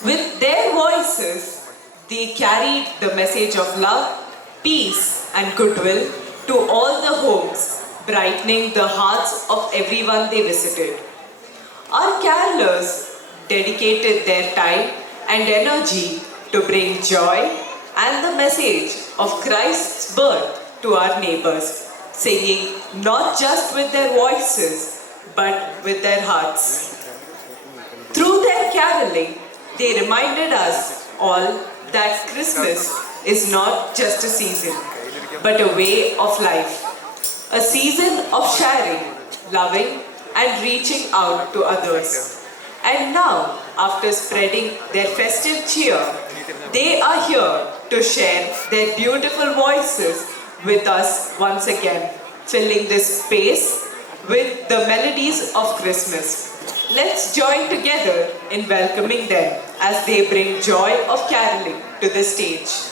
With their voices, they carried the message of love, peace, and goodwill to all the homes, brightening the hearts of everyone they visited. Our carolers dedicated their time and energy to bring joy and the message of Christ's birth to our neighbors, singing not just with their voices, but with their hearts. Through their caroling, they reminded us all that Christmas is not just a season, but a way of life. A season of sharing, loving, and reaching out to others. And now, after spreading their festive cheer, they are here to share their beautiful voices with us once again, filling this space with the melodies of Christmas. Let's join together in welcoming them as they bring joy of caroling to the stage.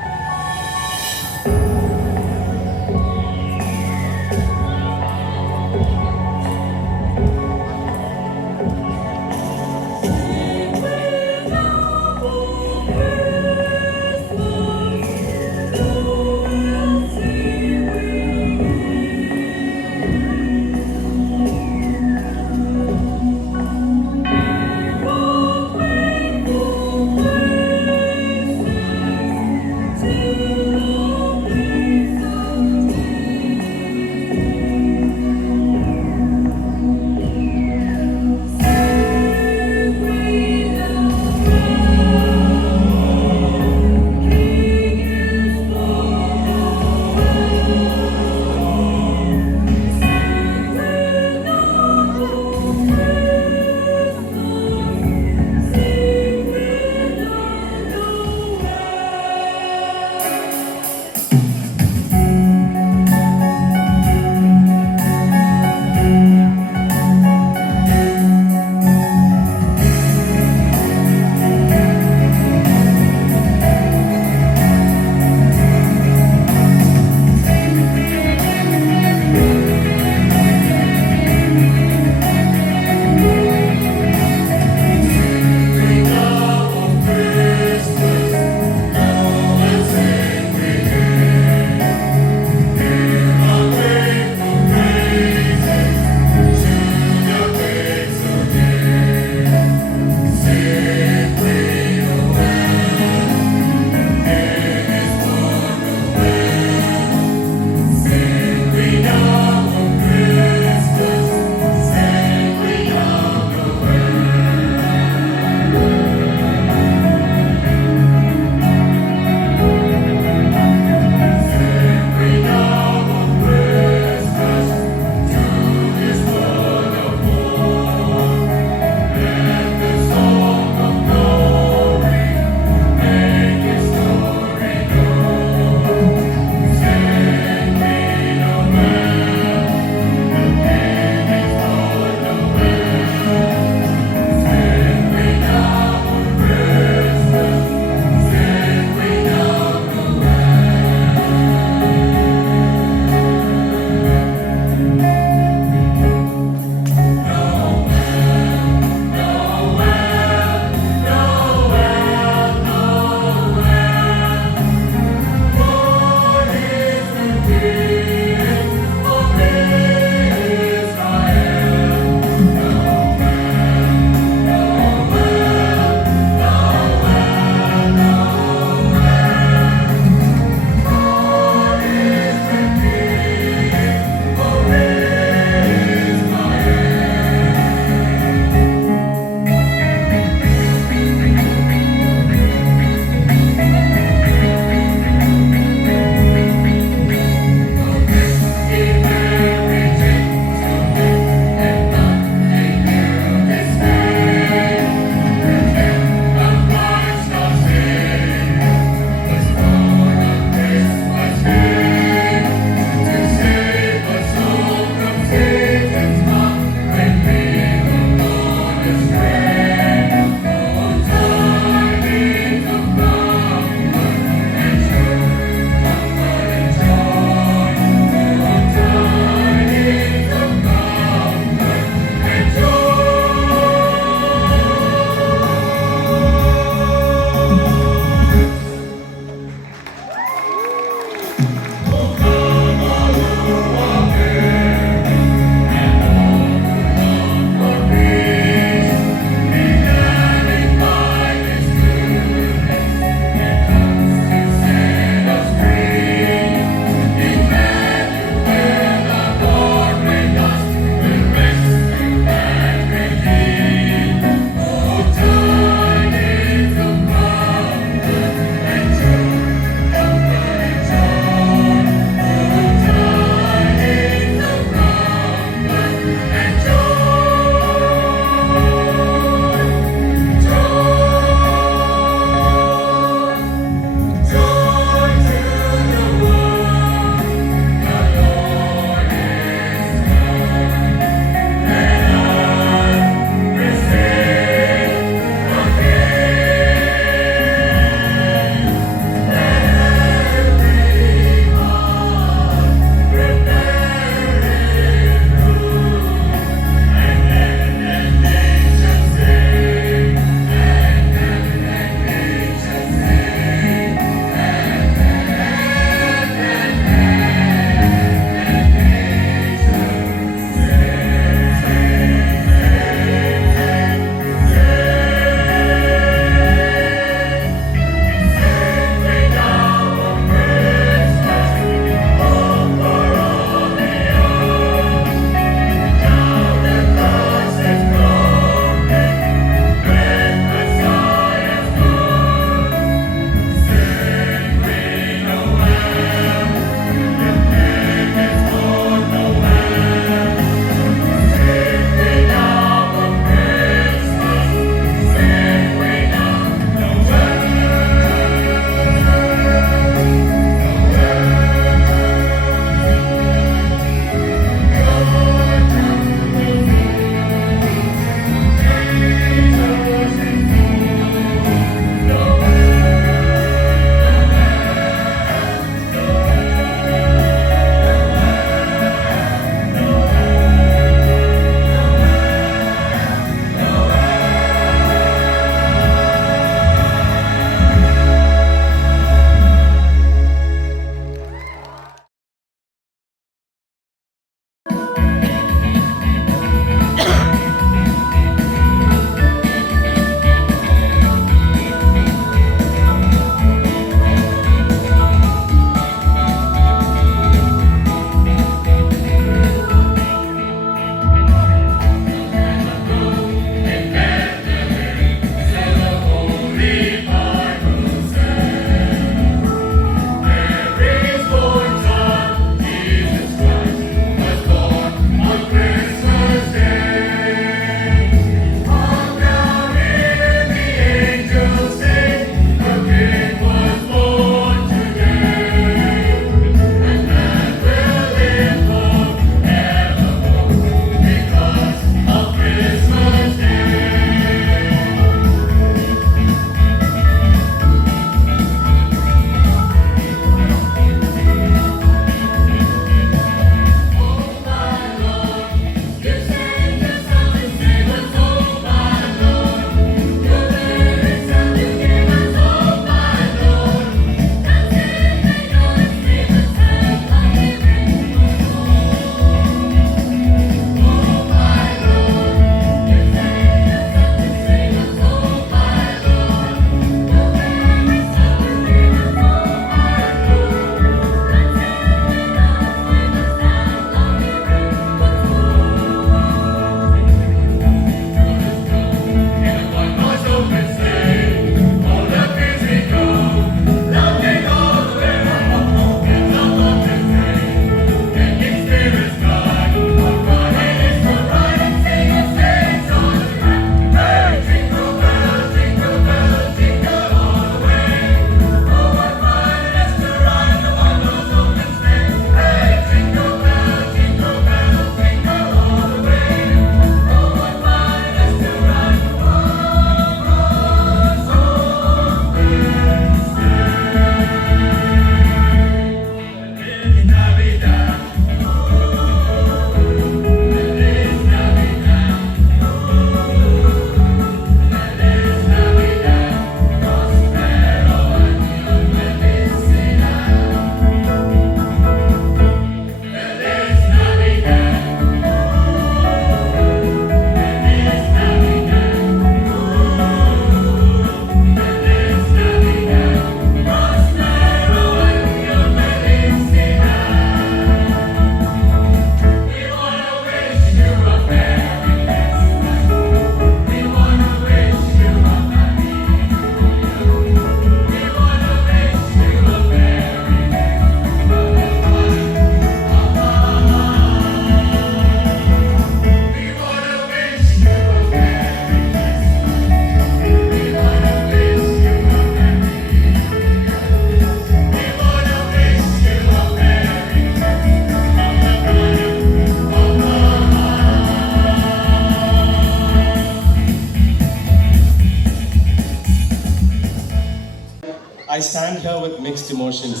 with mixed emotions.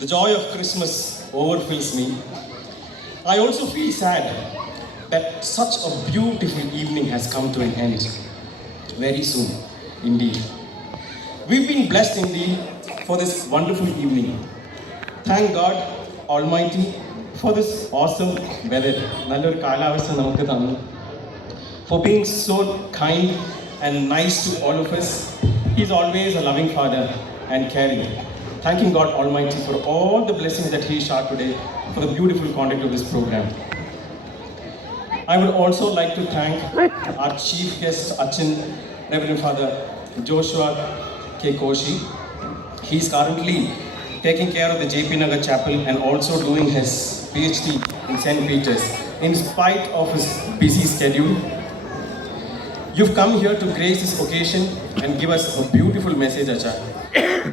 The joy of Christmas overfills me. I also feel sad that such a beautiful evening has come to an end. Very soon, indeed. We've been blessed indeed for this wonderful evening. Thank God Almighty for this awesome weather. നല്ലൊരു കാലാവസ്ഥ നമുക്ക് തന്നു. For being so kind and nice to all of us. He's always a loving father and caring. Thanking God Almighty for all the blessings that He shared today for the beautiful conduct of this program. I would also like to thank our chief guest, Achin, Reverend Father Joshua K. Koshi. He's currently taking care of the JP Nagar Chapel and also doing his PhD in St. Peter's in spite of his busy schedule. You've come here to grace this occasion and give us a beautiful message, Acha.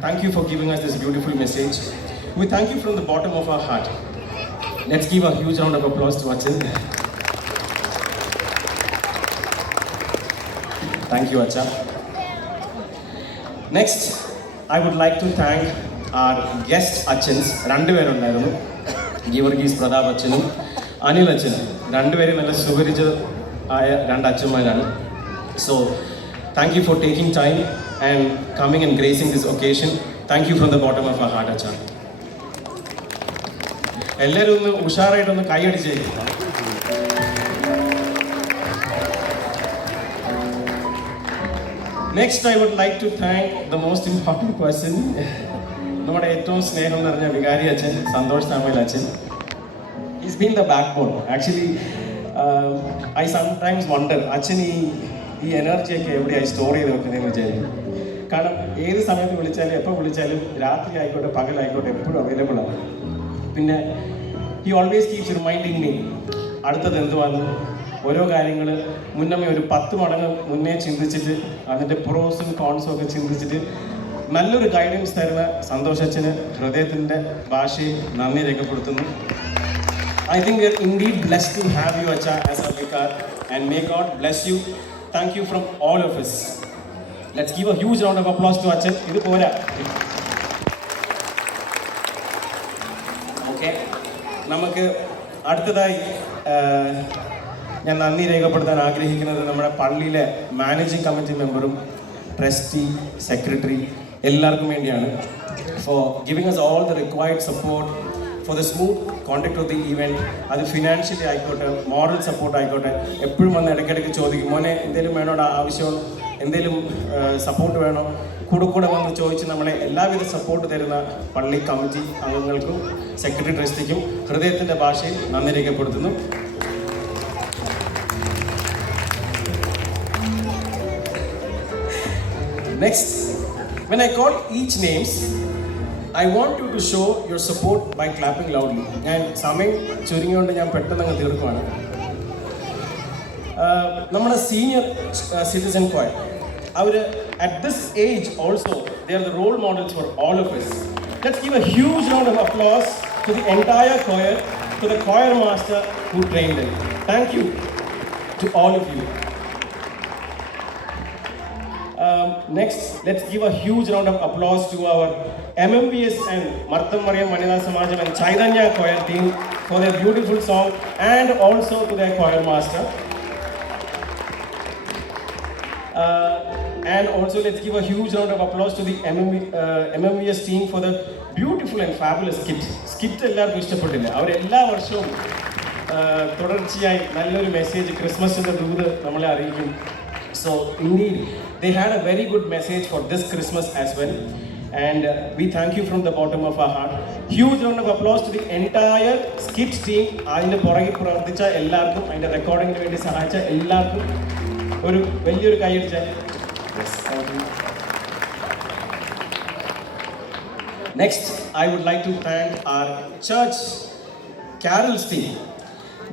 Thank you for giving us this beautiful message. We thank you from the bottom of our heart. Let's give a huge round of applause to Achin. Thank you, Acha. Next, I would like to thank our guest Achins. രണ്ടുപേരുണ്ടായിരുന്നു. Geevarghese Pratap അച്ഛനും അനിൽ അച്ഛനും രണ്ടുപേരും നല്ല സുപരിചിതമായ രണ്ട് അച്ഛന്മാരാണ്. So, thank you for taking time and coming and gracing this occasion. Thank you from the bottom of our heart, Acha. എല്ലാവരും ഒന്ന് ഉഷാറായിട്ടൊന്ന് കൈയടിച്ചേ. Next, I would like to thank the most important person, നമ്മുടെ ഏറ്റവും സ്നേഹം നിറഞ്ഞ വികാരി അച്ഛൻ സന്തോഷ് സാമുവൽ അച്ഛൻ. He's been the backbone. Actually, I sometimes wonder, അച്ഛൻ ഈ എനർജിയൊക്കെ എവിടെയായി സ്റ്റോർ ചെയ്ത് വെക്കുന്നതെന്ന് വിചാരിക്കും. കാരണം ഏത് സമയത്ത് വിളിച്ചാലും എപ്പോൾ വിളിച്ചാലും രാത്രി ആയിക്കോട്ടെ പകലായിക്കോട്ടെ എപ്പോഴും അവൈലബിൾ ആണ്. പിന്നെ he always keeps reminding me അടുത്തത് എന്തുവാന്ന്. ഓരോ കാര്യങ്ങൾ മുന്നമേ ഒരു 10 മടങ്ങ് മുന്നേ ചിന്തിച്ചിട്ട് അതിൻ്റെ പ്രോസും കോൺസും ഒക്കെ ചിന്തിച്ചിട്ട് നല്ലൊരു ഗൈഡൻസ് തരുന്ന സന്തോഷച്ചന് ഹൃദയത്തിൻ്റെ ഭാഷയിൽ നന്ദി രേഖപ്പെടുത്തുന്നു. I think we are indeed blessed to have you, Acha, as our vicar, and may God bless you. Thank you from all of us. Let's give a huge round of applause to Achan. ഇത് പോരാ. ഓക്കെ, നമുക്ക് അടുത്തതായി ഞാൻ നന്ദി രേഖപ്പെടുത്താൻ ആഗ്രഹിക്കുന്നത് നമ്മുടെ പള്ളിയിലെ മാനേജിംഗ് കമ്മിറ്റി മെമ്പറും ട്രസ്റ്റി സെക്രട്ടറി എല്ലാവർക്കും വേണ്ടിയാണ്. Four giving us all the required support for the smooth conduct of the event. അത് ഫിനാൻഷ്യലി ആയിക്കോട്ടെ മോറൽ സപ്പോർട്ട് ആയിക്കോട്ടെ എപ്പോഴും വന്ന് ഇടയ്ക്കിടയ്ക്ക് ചോദിക്കും, മോനെ എന്തെങ്കിലും വേണോ ആവശ്യം, എന്തെങ്കിലും സപ്പോർട്ട് വേണോ, കൂടെ വന്ന് ചോദിച്ച് നമ്മളെ എല്ലാവിധ സപ്പോർട്ട് തരുന്ന പള്ളി കമ്മിറ്റി അംഗങ്ങൾക്കും സെക്രട്ടറി ട്രസ്റ്റിക്കും ഹൃദയത്തിൻ്റെ ഭാഷയിൽ നന്ദി രേഖപ്പെടുത്തുന്നു. Next, when I call each names, I want you to show your support by clapping loudly. ഞാൻ സമയം ചുരുങ്ങിയോണ്ട് ഞാൻ പെട്ടെന്ന് അങ്ങ് തീർക്കുവാണ്. നമ്മുടെ സീനിയർ സിറ്റിസൺ കോയർ, അവർ at this age also, they are the role models for all of us. Let's give a huge round of applause to the entire choir, to the choir master who trained them. Thank you to all of you. Next, let's give a huge round of applause to our MMVS and Martham Mariam Vanida Samajam and Chaitanya choir team for their beautiful song, and also to their choir master. And also let's give a huge round of applause to the MMVS team for the beautiful and fabulous skit. Skit എല്ലാവർക്കും ഇഷ്ടപ്പെട്ടില്ല. അവർ എല്ലാ വർഷവും തുടർച്ചയായി നല്ലൊരു മെസ്സേജ് ക്രിസ്മസിൻ്റെ ദൂത് നമ്മളെ അറിയിക്കും. So indeed, they had a very good message for this Christmas as well. And we thank you from the bottom of our heart. Huge round of applause to the entire skit team. അതിൻ്റെ പുറകിൽ പ്രവർത്തിച്ച എല്ലാവർക്കും, അതിൻ്റെ റെക്കോർഡിങ്ങിന് വേണ്ടി സഹായിച്ച എല്ലാവർക്കും ഒരു വലിയൊരു കൈയടിച്ച. Next, I would like to thank our church carols team.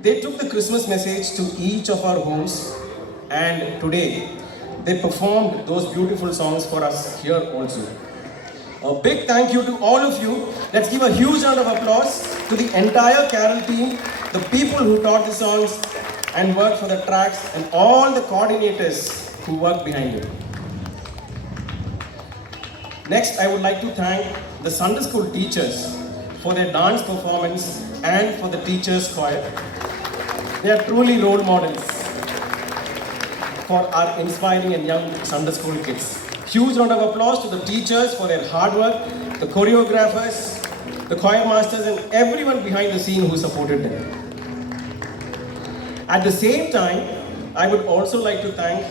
They took the Christmas message to each of our homes, and today they performed those beautiful songs for us here also. A big thank you to all of you. Let's give a huge round of applause to the entire carol team, the people who taught the songs and worked for the tracks, and all the coordinators who worked behind it. Next, I would like to thank the Sunday school teachers for their dance performance and for the teachers' choir. They are truly role models for our inspiring and young Sunday school kids. Huge round of applause to the teachers for their hard work, the choreographers, the choir masters, and everyone behind the scene who supported them. At the same time, I would also like to thank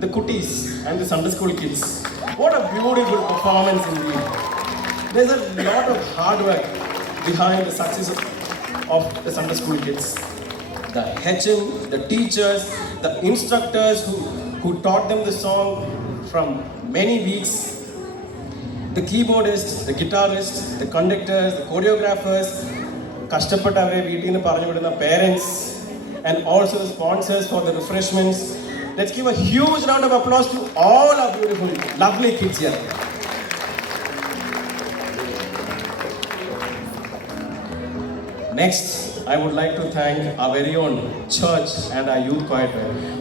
the Kutties and the Sunday school kids. What a beautiful performance indeed. There's a lot of hard work behind the success of the Sunday school kids. The HM, the teachers, the instructors who taught them the song from many weeks, the keyboardists, the guitarists, the conductors, the choreographers, കഷ്ടപ്പെട്ടവരെ വീട്ടിൽ നിന്ന് പറഞ്ഞു വിടുന്ന parents, and also the sponsors for the refreshments. Let's give a huge round of applause to all our beautiful, lovely kids here. Next, I would like to thank our very own church and our youth choir.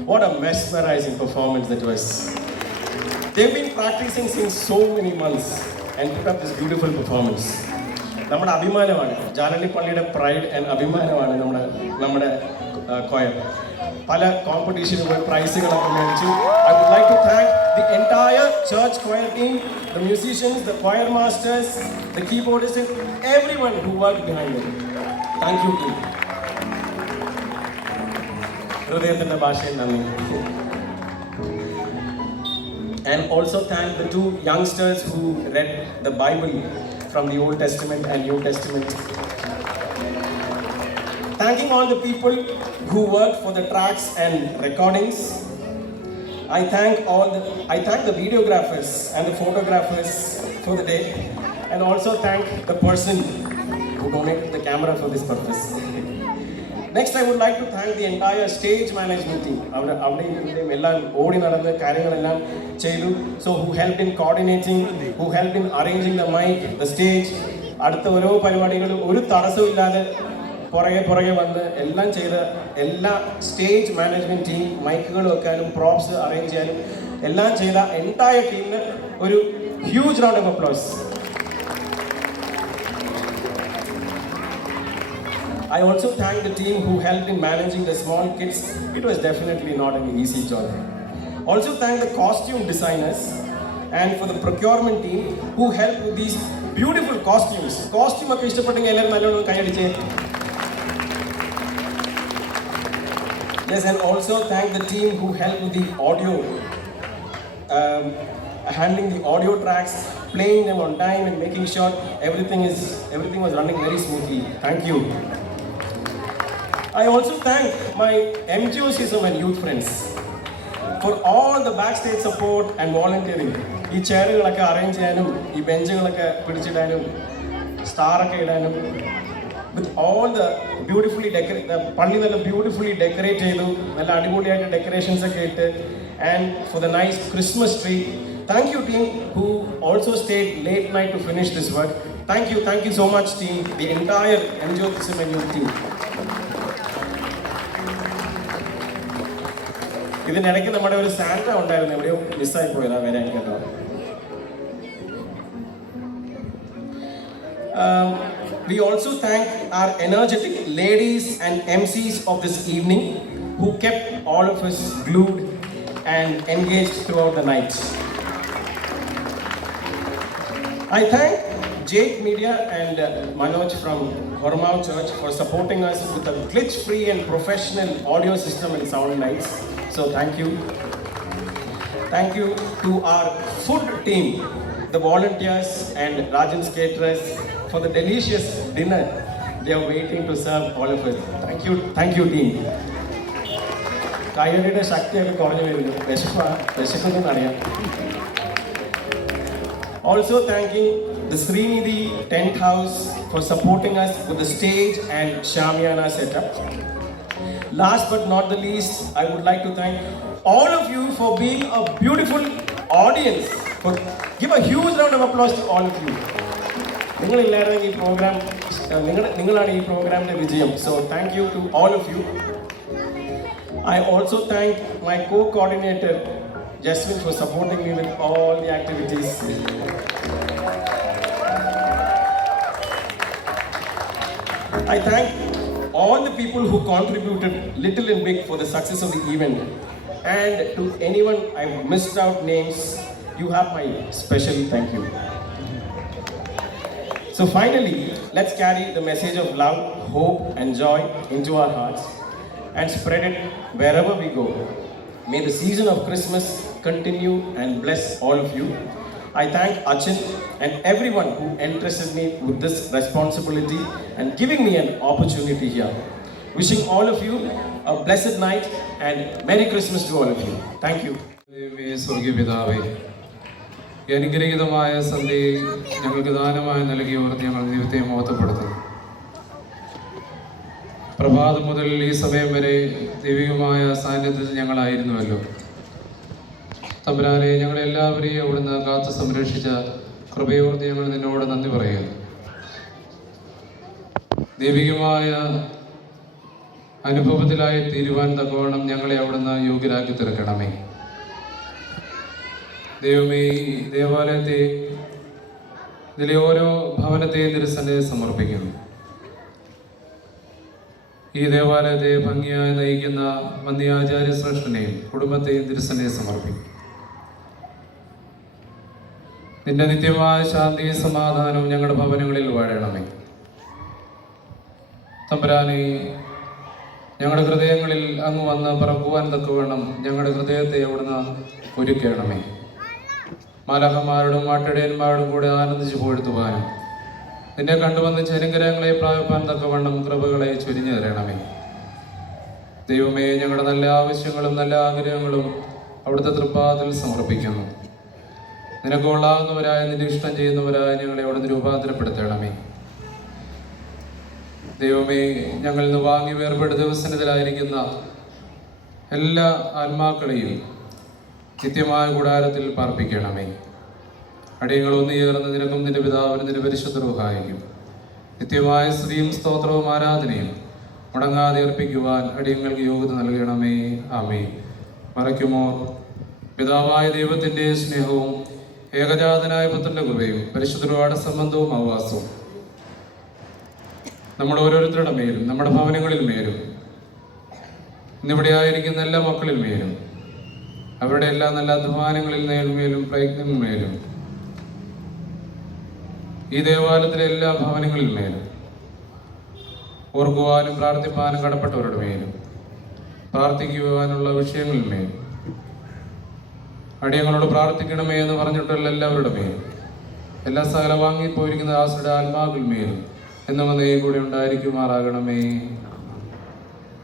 What a mesmerizing performance that was. They've been practicing since so many months and put up this beautiful performance. നമ്മുടെ അഭിമാനമാണ്, ജാലലി പള്ളിയുടെ പ്രൈഡ് ആൻഡ് അഭിമാനമാണ് നമ്മുടെ choir. പല കോമ്പറ്റീഷനും പോയി പ്രൈസുകളൊക്കെ മേടിച്ചു. I would like to thank the entire church choir team, the musicians, the choir masters, the keyboardists, and everyone who worked behind it. Thank you team. ഹൃദയത്തിൻ്റെ ഭാഷയിൽ നന്ദി. And also thank the two youngsters who read the Bible from the Old Testament and New Testament. Thanking all the people who worked for the tracks and recordings. I thank the videographers and the photographers for the day, and also thank the person who donated the camera for this purpose. Next, I would like to thank the entire stage management team. So who helped in coordinating, who helped in arranging the mic, the stage. അടുത്ത ഓരോ പരിപാടികളും ഒരു തടസ്സവും ഇല്ലാതെ പുറകെ വന്ന് എല്ലാം ചെയ്ത എല്ലാ സ്റ്റേജ് മാനേജ്മെൻറ്റ് ടീം, മൈക്കുകൾ വെക്കാനും പ്രോപ്സ് അറേഞ്ച് ചെയ്യാനും എല്ലാം ചെയ്ത എൻറ്റയർ ടീമിന് ഒരു huge round of applause. I also thank the team who helped in managing the small kids. It was definitely not an easy job. Also thank the costume designers and for the procurement team who helped with these beautiful costumes. Costume ഒക്കെ ഇഷ്ടപ്പെട്ടെങ്കിൽ എല്ലാവരും നല്ലോണം കൈയടിച്ചേ. Yes, and also thank the team who helped with the audio, handling the audio tracks, playing them on time and making sure everything was running very smoothly. Thank you. I also thank my MGOCism and youth friends for all the backstage support and volunteering. ഈ ചെയറുകളൊക്കെ അറേഞ്ച് ചെയ്യാനും ഈ ബെഞ്ചുകളൊക്കെ പിടിച്ചിടാനും സ്റ്റാറൊക്കെ ഇടാനും with all the beautifully പള്ളി നല്ല ബ്യൂട്ടിഫുള്ളി ഡെക്കറേറ്റ് ചെയ്തു, നല്ല അടിപൊളിയായിട്ട് ഡെക്കറേഷൻസ് ഒക്കെ ഇട്ട്, and for the nice Christmas tree. Thank you team who also stayed late night to finish this work. Thank you so much team, the entire MGOCism and youth team. ഇതിനിടയ്ക്ക് നമ്മുടെ ഒരു സാന്റ ഉണ്ടായിരുന്നു, എവിടെയോ മിസ്സായി പോയതാ വരാൻ കേട്ടോ. We also thank our energetic ladies and MCs of this evening who kept all of us glued and engaged throughout the night. I thank Jake Media and Manoj from Hormao Church for supporting us with a glitch-free and professional audio system and sound lights. So thank you. Thank you to our food team, the volunteers and Rajan's caterers for the delicious dinner they are waiting to serve all of us. Thank you team. കയ്യടിയുടെ ശക്തിയൊക്കെ കുറഞ്ഞു വരുന്നു, വിശക്കുന്നതെന്ന് അറിയാം. Also thanking the Srinidhi Tent House for supporting us with the stage and Shamiana setup. Last but not the least, I would like to thank all of you for being a beautiful audience. Give a huge round of applause to all of you. നിങ്ങളില്ലായിരുന്നെങ്കിൽ ഈ പ്രോഗ്രാം നിങ്ങളാണ് ഈ പ്രോഗ്രാമിൻ്റെ വിജയം. So thank you to all of you. I also thank my co-coordinator Jasmine for supporting me with all the activities. I thank all the people who contributed little and big for the success of the event. And to anyone I've missed out names, you have my special thank you. So finally, let's carry the message of love, hope and joy into our hearts and spread it wherever we go. May the season of Christmas continue and bless all of you. I thank Achin and everyone who entrusted me with this responsibility and giving me an opportunity here. Wishing all of you a blessed night and Merry Christmas to all of you. Thank you. അനുഗ്രഹീതമായ സന്ധ്യയെ ഞങ്ങൾക്ക് ദാനമായി നൽകിയോർത്ത് ഞങ്ങൾ ദൈവത്തെ മഹത്വപ്പെടുത്തുന്നു. പ്രഭാതം മുതൽ ഈ സമയം വരെ ദൈവികമായ സാന്നിധ്യത്തിൽ ഞങ്ങളായിരുന്നുവല്ലോ. തമ്പുരാനെ, ഞങ്ങളെല്ലാവരെയും അവിടുന്ന് കാത്തു സംരക്ഷിച്ച കൃപയോർത്ത് ഞങ്ങൾ നിന്നോട് നന്ദി പറയുന്നു. ദൈവികമായ അനുഭവത്തിലായി തീരുവാൻ തക്കവണ്ണം ഞങ്ങളെ അവിടുന്ന് യോഗ്യരാക്കി തീർക്കണമേ. ദൈവമേ, ഈ ദേവാലയത്തെ, ഇതിലെ ഓരോ ഭവനത്തെയും തിരുസന്നിധിയിൽ സമർപ്പിക്കുന്നു. ഈ ദേവാലയത്തെ ഭംഗിയായി നയിക്കുന്ന വന്ധ്യാചാര്യ ശ്രേഷ്ഠനെയും കുടുംബത്തെയും തിരുസന്നിധിയിൽ സമർപ്പിക്കും. നിന്റെ നിത്യമായ ശാന്തിയും സമാധാനവും ഞങ്ങളുടെ ഭവനങ്ങളിൽ വാഴണമേ. തമ്പുരാനെ, ഞങ്ങളുടെ ഹൃദയങ്ങളിൽ അങ്ങ് വന്ന് പറക്കുവാൻ തക്കവണ്ണം ഞങ്ങളുടെ ഹൃദയത്തെ അവിടുന്ന് ഒരുക്കണമേ. മാലാഖമാരോടും ആട്ടിടയന്മാരോടും കൂടെ ആനന്ദിച്ചു പോഴ്ത്തുവാനും നിന്നെ കണ്ടുവന്ന് ചരിങ്കരങ്ങളെ പ്രാപിപ്പാൻ തക്കവണ്ണം കൃപകളെ ചൊരിഞ്ഞു തരണമേ. ദൈവമേ, ഞങ്ങളുടെ നല്ല ആവശ്യങ്ങളും നല്ല ആഗ്രഹങ്ങളും അവിടുത്തെ തൃപ്പാദത്തിൽ സമർപ്പിക്കുന്നു. നിനക്ക് കൊള്ളാവുന്നവരായ, നിന്റെ ഇഷ്ടം ചെയ്യുന്നവരായ ഞങ്ങളെ അവിടുന്ന് രൂപാന്തരപ്പെടുത്തണമേ. ദൈവമേ, ഞങ്ങളിൽ നിന്ന് വാങ്ങി വേർപെട്ട് ദിവസത്തിലായിരിക്കുന്ന എല്ലാ ആത്മാക്കളെയും നിത്യമായ കൂടാരത്തിൽ പാർപ്പിക്കണമേ. അടിയങ്ങൾ ഒന്നു ചേർന്ന് നിനക്കും നിന്റെ പിതാവിനും നിന്റെ പരിശുദ്ധ റൂഹായിക്കും നിത്യമായ സ്തുതിയും സ്തോത്രവും ആരാധനയും മുടങ്ങാതെ അർപ്പിക്കുവാൻ അടിയങ്ങൾക്ക് യോഗ്യത നൽകണമേ. ആമേൻ. മറയ്ക്കുമോ പിതാവായ ദൈവത്തിൻ്റെ സ്നേഹവും ഏകജാതനായ പുത്രൻ്റെ കൃപയും പരിശുദ്ധരുടെ സംബന്ധവും ആവാസവും നമ്മുടെ ഓരോരുത്തരുടെ മേലും നമ്മുടെ ഭവനങ്ങളിൽ മേലും ഇന്നിവിടെ ആയിരിക്കുന്ന എല്ലാ മക്കളിൽ മേലും അവരുടെ എല്ലാ നല്ല അധ്വാനങ്ങളിൽ മേലും പ്രയത്നങ്ങളിലും ഈ ദേവാലയത്തിലെ എല്ലാ ഭവനങ്ങളിൽ മേലും ഓർക്കുവാനും പ്രാർത്ഥിപ്പാനും കടപ്പെട്ടവരുടെ മേലും പ്രാർത്ഥിക്കുവാനുള്ള വിഷയങ്ങളിൽ മേലും അടിയങ്ങളോട് പ്രാർത്ഥിക്കണമേ എന്ന് പറഞ്ഞിട്ടുള്ള എല്ലാവരുടെ മേലും എല്ലാ സകല വാങ്ങിപ്പോയിരിക്കുന്ന ആശ്രയുടെ ആത്മാക്കൾ മേലും എന്നും കൂടെ ഉണ്ടായിരിക്കുമാറാകണമേ.